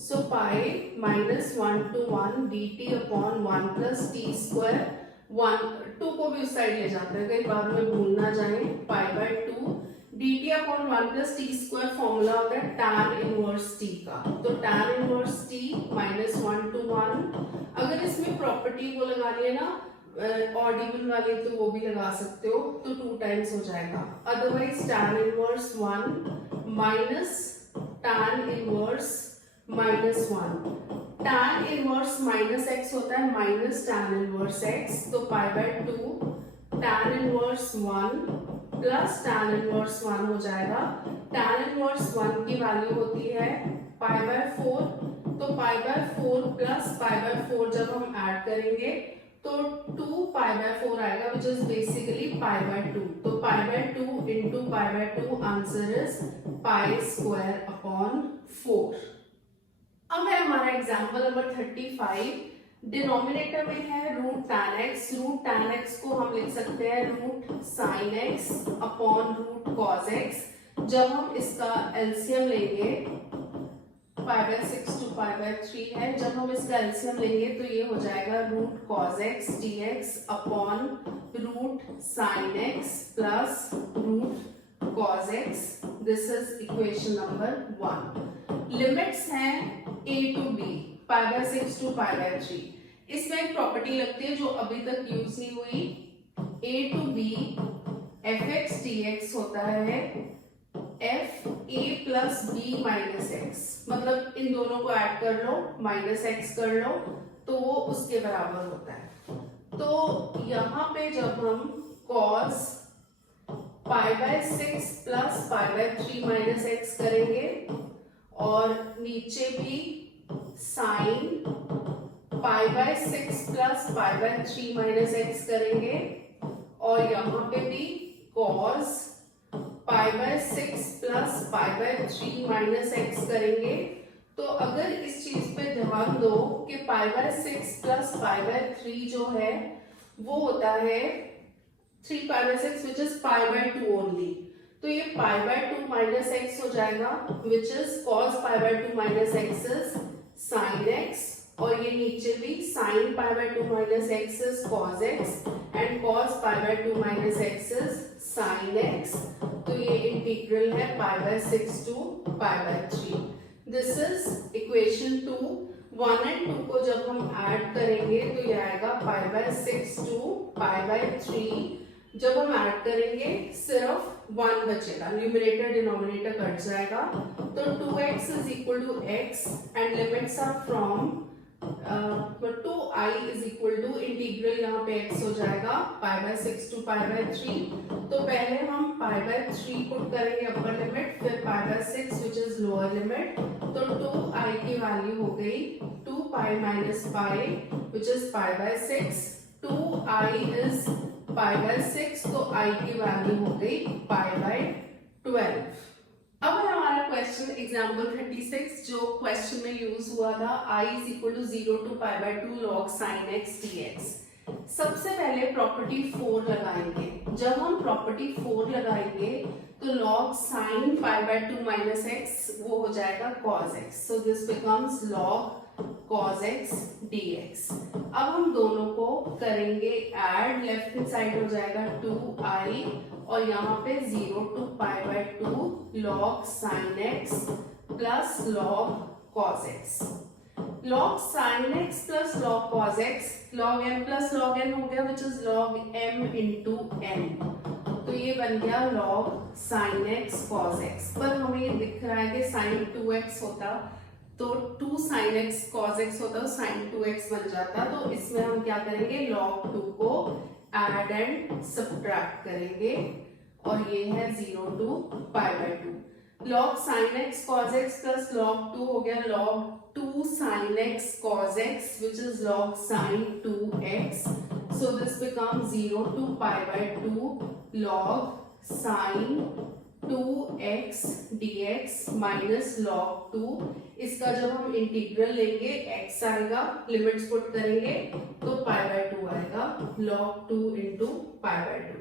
so pi -1 to 1 dt upon 1 plus t square, 2 को भी उस साइड ले जाते हैं कई बार में भूल ना जाए, पाई by 2 dt upon 1 plus t square formula होता है tan इनवर्स t का, तो tan इनवर्स t -1 to 1। अगर इसमें प्रॉपर्टी वो लगानी है ना ऑड इवन वाली तो वो भी लगा सकते हो, तो 2 टाइम्स हो जाएगा। Otherwise tan inverse 1 minus tan inverse -1, tan inverse minus x होता है माइनस tan इनवर्स x, तो pi by 2 tan inverse 1 plus tan inverse 1 हो जाएगा। tan इनवर्स 1 की वैल्यू होती है पाई बाय 4, तो pi by 4 plus pi by 4 जब हम ऐड करेंगे तो 2 पाई बाय 4 आएगा which is basically pi by 2, तो pi by 2 into pi by 2 answer is pi square upon 4। अब है हमारा एग्जाम्पल नंबर 35, डिनोमिनेटर में है root tan x, root tan x को हम लिख सकते हैं रूट sin x अपॉन रूट cos x। जब हम इसका एलसीएम लेंगे pi by 6 to pi by 3 है, जब हम इसका एलसीएम लेंगे तो ये हो जाएगा root cos x dx upon root sin x plus root cos x। This is equation number 1। Limits हैं a to b pi by 6 to pi by 3। इसमें एक प्रॉपर्टी लगती है जो अभी तक यूज नहीं हुई, a to b fx dx होता है f a plus b minus x, मतलब इन दोनों को ऐड कर लो माइनस x कर लो तो वो उसके बराबर होता है। तो यहाँ पे जब हम cos pi by 6 plus pi by 3 minus x करेंगे और नीचे भी sign pi by 6 plus pi by 3 minus x करेंगे और यहाँ पे भी cos pi by 6 plus pi by 3 minus x करेंगे। तो अगर इस चीज पे ध्यान दो कि पाई बाय 6 प्लस पाई बाय 3 जो है वो होता है 3 पाई by 6 which is pi by 2 only, तो ये पाई बाय 2 माइनस एक्स हो जाएगा which is cos pi by 2 minus x is sin x, और ये नीचे भी sin pi by 2 minus x is cos x and cos pi by 2 minus x is sin x। तो ये इंटीग्रल है pi by 6 to pi by 3। This is equation 2। 1 and 2 को जब हम ऐड करेंगे तो ये आएगा pi by 6 to pi by 3। जब हम ऐड करेंगे सिर्फ 1 बचेगा, न्यूमरेटर डिनोमिनेटर कट जाएगा, तो 2x is equal to x and limits are from 2i is equal to integral यहाँ पे x हो जाएगा pi by 6 to pi by 3। तो पहले हम पाई बाय 3 पुट करेंगे अपर लिमिट, फिर पाई by 6 which is lower limit, तो 2i की वैल्यू हो गई 2 pi minus pi which is pi by 6, 2i is pi by 6 तो i की वैल्यू हो गई पाई बाय 12। अब है हमारा क्वेश्चन एग्जाम्पल 36 जो क्वेश्चन में यूज हुआ था i is equal to 0 to pi by 2 log sin x dx। सबसे पहले प्रॉपर्टी 4 लगाएंगे। जब हम प्रॉपर्टी 4 लगाएंगे तो log sin pi by 2 minus x वो हो जाएगा cos x, so this becomes log cos x dx। अब हम दोनों को करेंगे ऐड, लेफ्ट हैंड साइड हो जाएगा 2i और यहाँ पे 0 to pi by 2 log sin x plus log cos x। log sin x plus log cos x, log m plus log n हो गया which is log m into n। तो ये बन गया log sin x cos x। पर हमें ये दिख रहा है कि sin 2x होता तो 2 sin x cos x होता तो sin 2x बन जाता। तो इसमें हम क्या करेंगे, log 2 को ऐड एंड सब्ट्रैक्ट करेंगे और ये है 0 to pi by 2। log sin x cos x plus log 2 हो गया log 2 sin x cos x which is log sin 2x। so this becomes 0 to pi by 2 log sin 2x dx minus log 2। इसका जब हम integral लेंगे x आएगा, limits put करेंगे तो pi by 2 आएगा, log 2 into पाई बाय 2।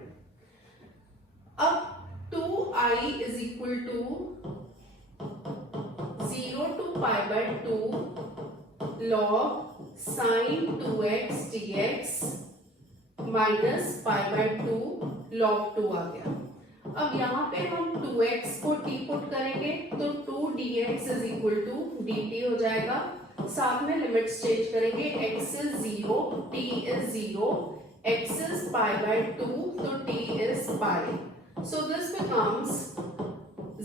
अब 2i is equal to 0 to pi by 2 log sin 2x dx minus pi by 2 log 2 आ गया। अब यहाँ पे हम 2x को t पुट करेंगे तो 2 dx is equal to dt हो जाएगा। साथ में लिमिट्स चेंज करेंगे, x is 0, t is 0, x is pi by 2 तो t is pi। So this becomes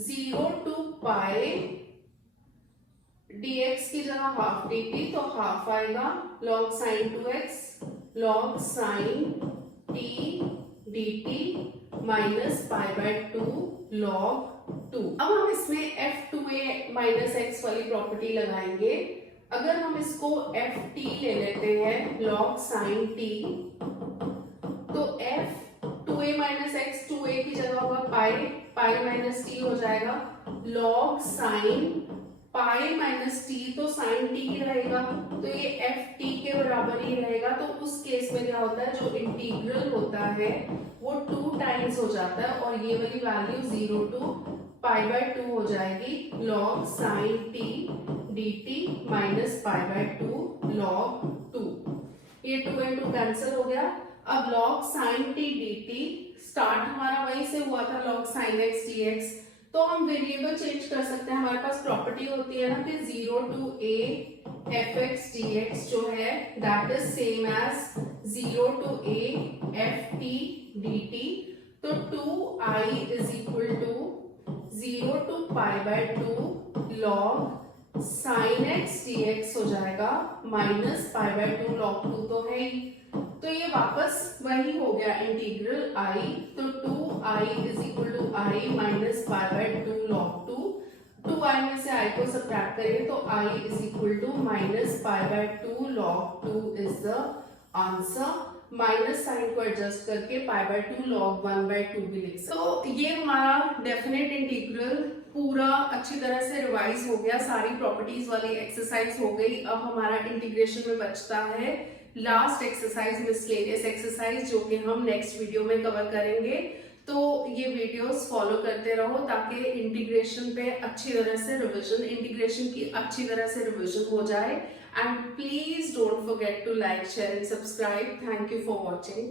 0 to pi dx की जगह हाफ dt तो हाफ आएगा log sin 2x log sin t dt minus pi by 2 log 2। अब हम इसमें f2a minus x वाली property लगाएंगे। अगर हम इसको ft ले लेते हैं log sin t तो f 2a minus x 2a की जगह होगा पाई, पाई माइनस टी हो जाएगा log sin pi minus T तो sin t ही रहेगा तो ये एफ टी के बराबर ही रहेगा। तो उस केस में क्या होता है, जो इंटीग्रल होता है वो 2 टाइम्स हो जाता है और ये वाली वैल्यू 0 to पाई बाय 2 हो जाएगी log sin t dt minus pi by 2 log 2। ये 2 into कैंसिल हो गया। अब log sin t dt start हमारा वहीं से हुआ था log sin x dx, तो हम वेरिएबल चेंज कर सकते हैं। हमारे पास प्रॉपर्टी होती है ना कि 0 to a fx dx जो है that is same as 0 to a ft dt। तो 2i is equal to 0 to pi by 2 log sin x dx हो जाएगा माइनस पाई बाय 2 log 2 तो है ही। तो ये वापस वही हो गया इंटीग्रल i। तो 2i is equal to i minus pi by 2 log 2। 2i में से i को सब्ट्रैक्ट करेंगे तो i is equal to minus pi by 2 log 2 is the answer। Minus sign को एडजस्ट करके पाई बाय 2 log 1 by 2 भी लिख सकते। तो ये हमारा डेफिनेट इंटीग्रल पूरा अच्छी तरह से रिवाइज हो गया, सारी प्रॉपर्टीज वाली एक्सरसाइज हो गई। अब हमारा इंटीग्रेशन में बचता है लास्ट एक्सरसाइज, मिसलेनियस एक्सरसाइज, जो कि हम नेक्स्ट वीडियो में कवर करेंगे। तो ये वीडियोस फॉलो करते रहो ताकि इंटीग्रेशन पे अच्छी तरह से रिवीजन, इंटीग्रेशन की अच्छी तरह से रिवीजन हो जाए। And please don't forget to like, share and subscribe. Thank you for watching.